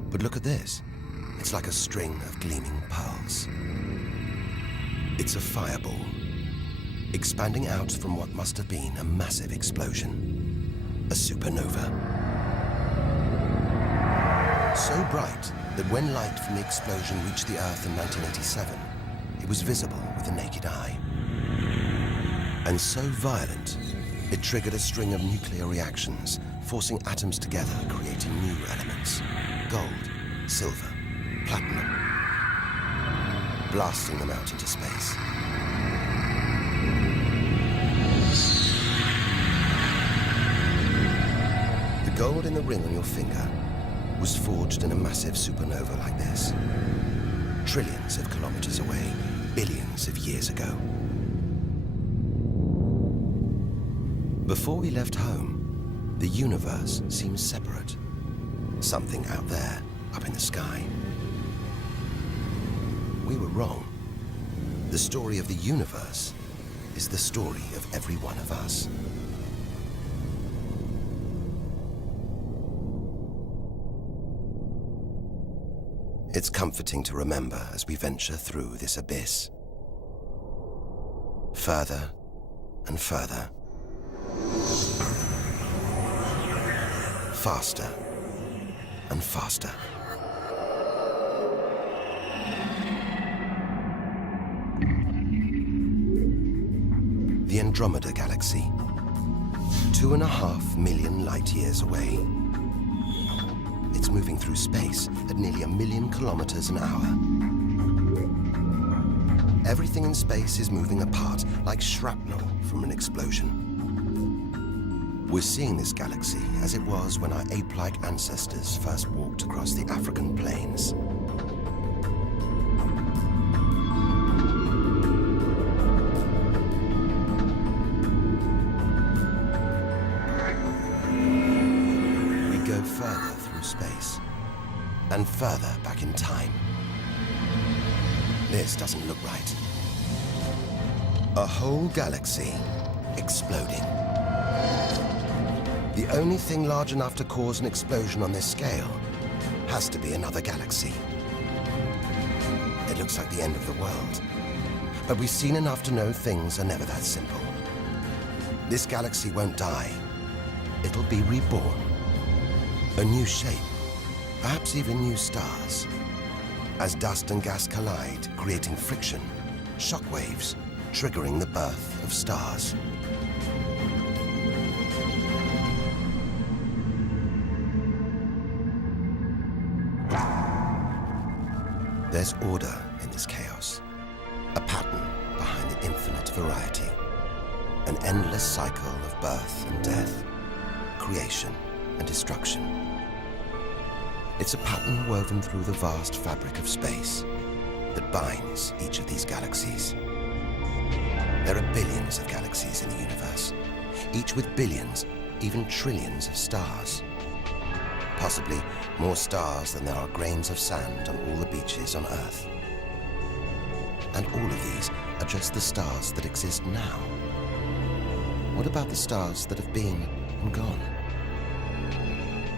But look at this. It's like a string of gleaming pearls. It's a fireball, expanding out from what must have been a massive explosion, a supernova. So bright that when light from the explosion reached the Earth in 1987, it was visible with the naked eye. And so violent, it triggered a string of nuclear reactions, forcing atoms together, creating new elements: gold, silver, platinum, blasting them out into space. The gold in the ring on your finger was forged in a massive supernova like this, trillions of kilometers away, billions of years ago. Before we left home, the universe seems separate. Something out there, up in the sky. We were wrong. The story of the universe is the story of every one of us. It's comforting to remember as we venture through this abyss. Further and further. Faster and faster. The Andromeda Galaxy, 2.5 million light years away. It's moving through space at nearly 1 million kilometers an hour. Everything in space is moving apart like shrapnel from an explosion. We're seeing this galaxy as it was when our ape-like ancestors first walked across the African plains. We go further through space and further back in time. This doesn't look right. A whole galaxy exploding. The only thing large enough to cause an explosion on this scale has to be another galaxy. It looks like the end of the world, but we've seen enough to know things are never that simple. This galaxy won't die. It'll be reborn. A new shape, perhaps even new stars. As dust and gas collide, creating friction, shockwaves, triggering the birth of stars. There's order in this chaos, a pattern behind the infinite variety. an endless cycle of birth and death, creation and destruction. It's a pattern woven through the vast fabric of space that binds each of these galaxies. There are billions of galaxies in the universe, each with billions, even trillions of stars. Possibly more stars than there are grains of sand on all the beaches on Earth. And all of these are just the stars that exist now. What about the stars that have been and gone?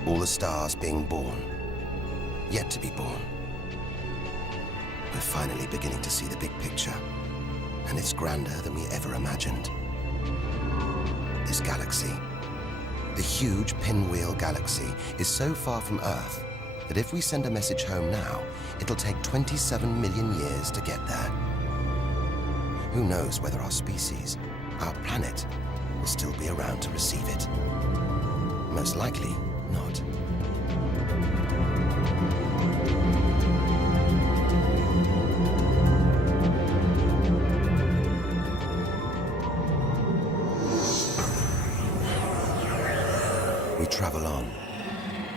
All the stars being born, yet to be born. We're finally beginning to see the big picture, and it's grander than we ever imagined. This galaxy, the huge Pinwheel Galaxy, is so far from Earth that if we send a message home now, it'll take 27 million years to get there. Who knows whether our species, our planet, will still be around to receive it? Most likely not. We travel on,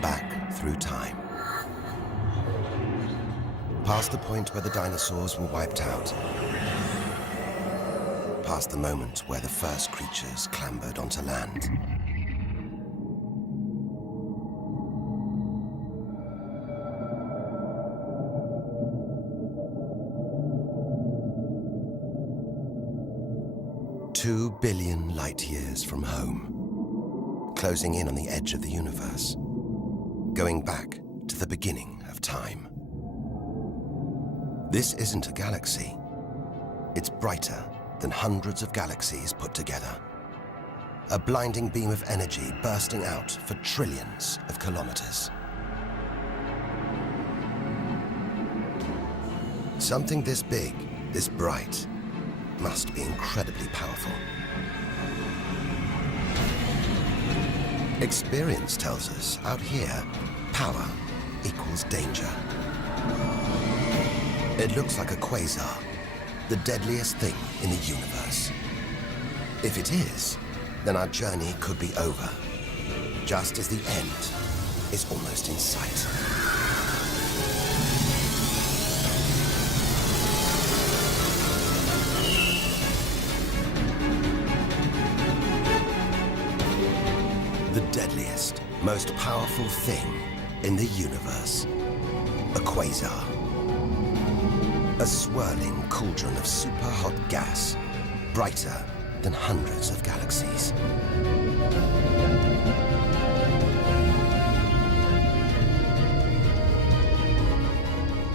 back through time. Past the point where the dinosaurs were wiped out. Past the moment where the first creatures clambered onto land. "2 billion light years from home, closing in on the edge of the universe, going back to the beginning of time." This isn't a galaxy. It's brighter than hundreds of galaxies put together. A blinding beam of energy bursting out for trillions of kilometers. Something this big, this bright, must be incredibly powerful. Experience tells us out here, power equals danger. It looks like a quasar, the deadliest thing in the universe. If it is, then our journey could be over, just as the end is almost in sight. The deadliest, most powerful thing in the universe. A quasar. A swirling cauldron of super-hot gas, brighter than hundreds of galaxies.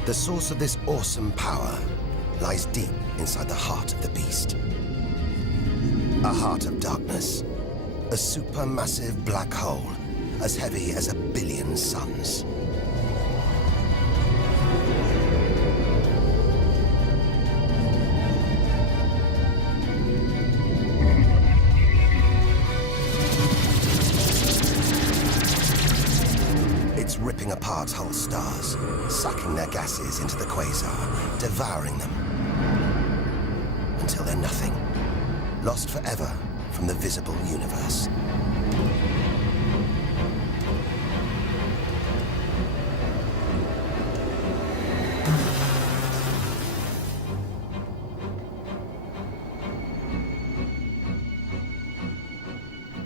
The source of this awesome power lies deep inside the heart of the beast. A heart of darkness. A supermassive black hole, as heavy as 1 billion suns. It's ripping apart whole stars, sucking their gases into the quasar, devouring them, until they're nothing, lost forever from the visible universe.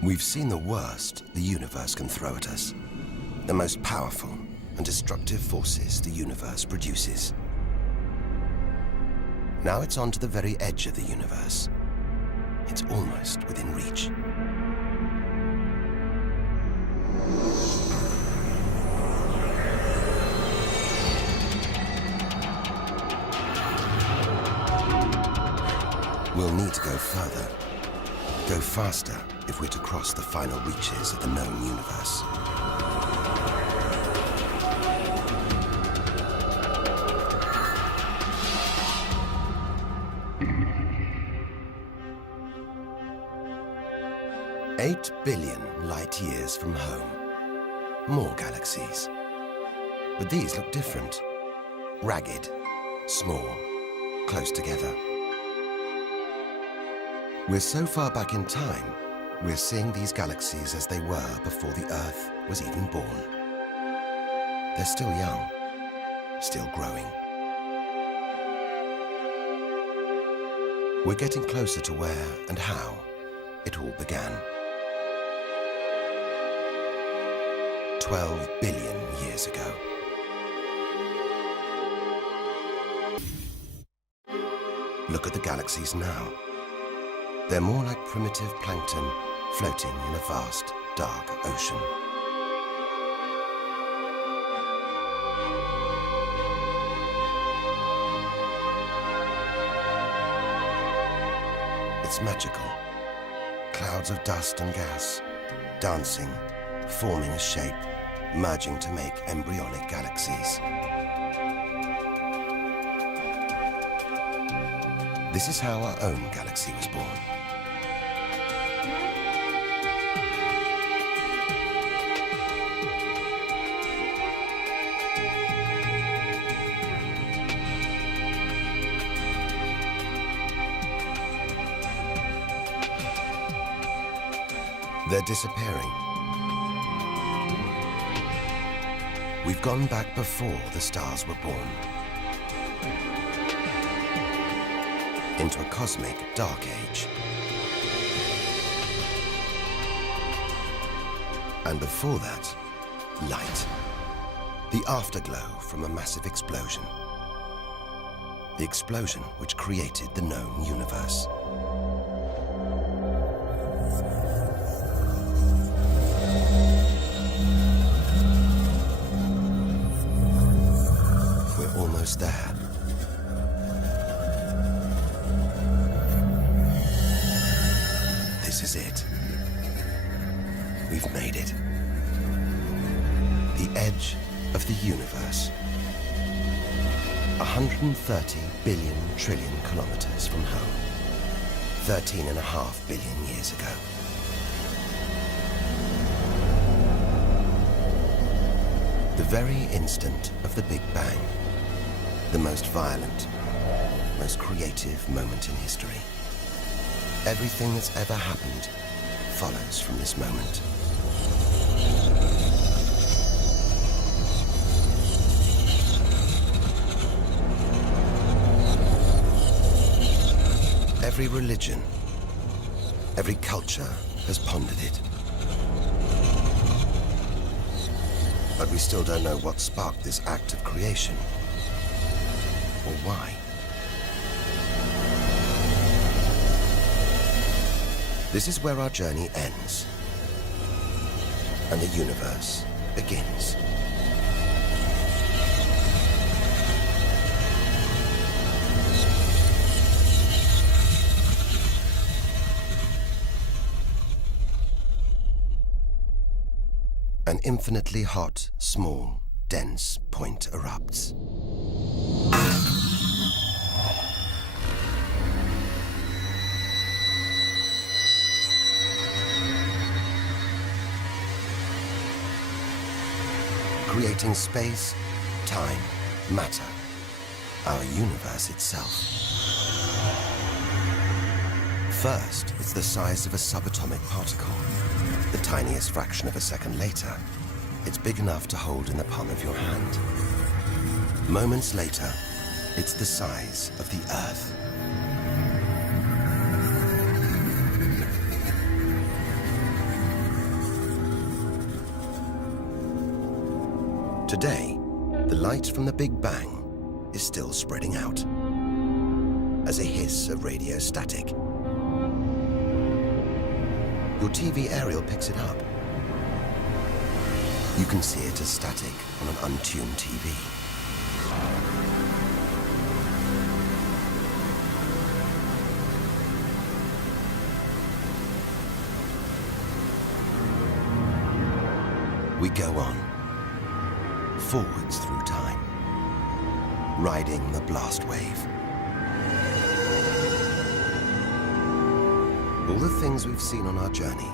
We've seen the worst the universe can throw at us, the most powerful and destructive forces the universe produces. Now it's on to the very edge of the universe. It's almost within reach. We'll need to go further, go faster if we're to cross the final reaches of the known universe. "8 billion light years from home. More galaxies. But these look different. Ragged, small, close together. We're so far back in time, we're seeing these galaxies as they were before the Earth was even born. They're still young, still growing. We're getting closer to where and how it all began. 12 billion years ago. Look at the galaxies now. They're more like primitive plankton floating in a vast, dark ocean. It's magical. Clouds of dust and gas, dancing, forming a shape, merging to make embryonic galaxies. This is how our own galaxy was born. They're disappearing. We've gone back before the stars were born. Into a cosmic dark age. And before that, light. The afterglow from a massive explosion. The explosion which created the known universe. We're almost there. This is it. We've made it. The edge of the universe. 130 billion trillion kilometers from home. 13.5 billion years ago. The very instant of the Big Bang. The most violent, most creative moment in history. Everything that's ever happened follows from this moment. Every religion, every culture has pondered it. But we still don't know what sparked this act of creation, or why. This is where our journey ends, and the universe begins. An infinitely hot, small, dense point erupts. Creating space, time, matter, our universe itself. First, it's the size of a subatomic particle. The tiniest fraction of a second later, it's big enough to hold in the palm of your hand. Moments later, it's the size of the Earth. Today, the light from the Big Bang is still spreading out as a hiss of radio static. Your TV aerial picks it up. You can see it as static on an untuned TV. We go on, forwards through time, riding the blast wave. All the things we've seen on our journey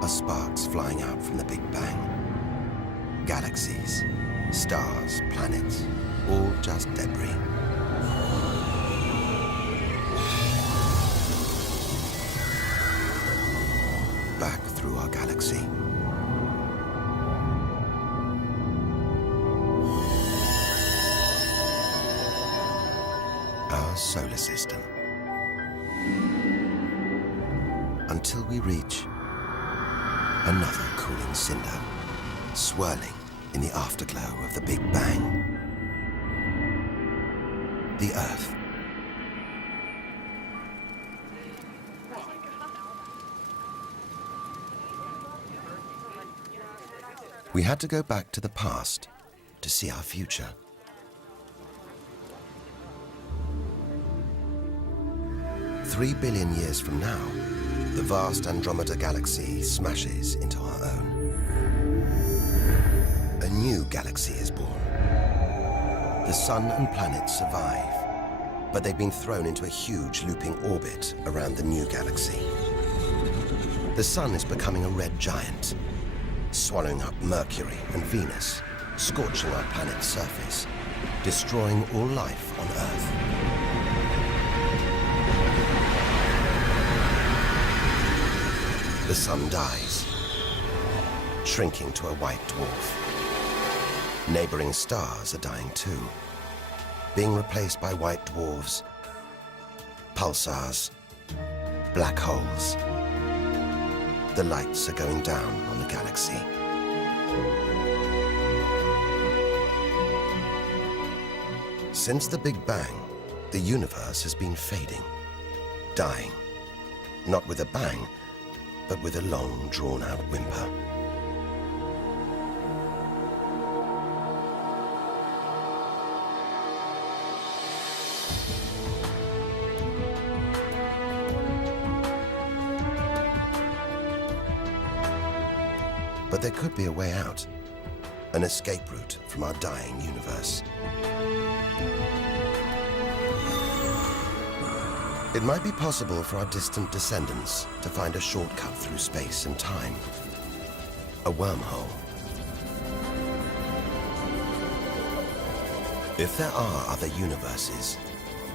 are sparks flying out from the Big Bang. Galaxies, stars, planets, all just debris. back through our galaxy. Our solar system. Until we reach another cooling cinder, swirling in the afterglow of the Big Bang. The Earth. We had to go back to the past to see our future. Three billion years from now, the vast Andromeda galaxy smashes into our own. A new galaxy is born. The sun and planets survive, but they've been thrown into a huge looping orbit around the new galaxy. The sun is becoming a red giant, swallowing up Mercury and Venus, scorching our planet's surface, destroying all life on Earth. The sun dies, shrinking to a white dwarf. Neighboring stars are dying too, being replaced by white dwarfs, pulsars, black holes. The lights are going down on the galaxy. Since the Big Bang, the universe has been fading, dying, not with a bang, but with a long, drawn-out whimper. But there could be a way out, an escape route from our dying universe. It might be possible for our distant descendants to find a shortcut through space and time, a wormhole. If there are other universes,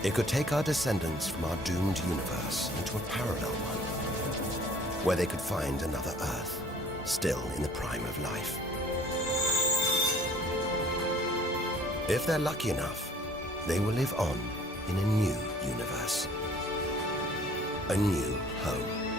it could take our descendants from our doomed universe into a parallel one, where they could find another Earth, still in the prime of life. If they're lucky enough, they will live on in a new universe. A new home.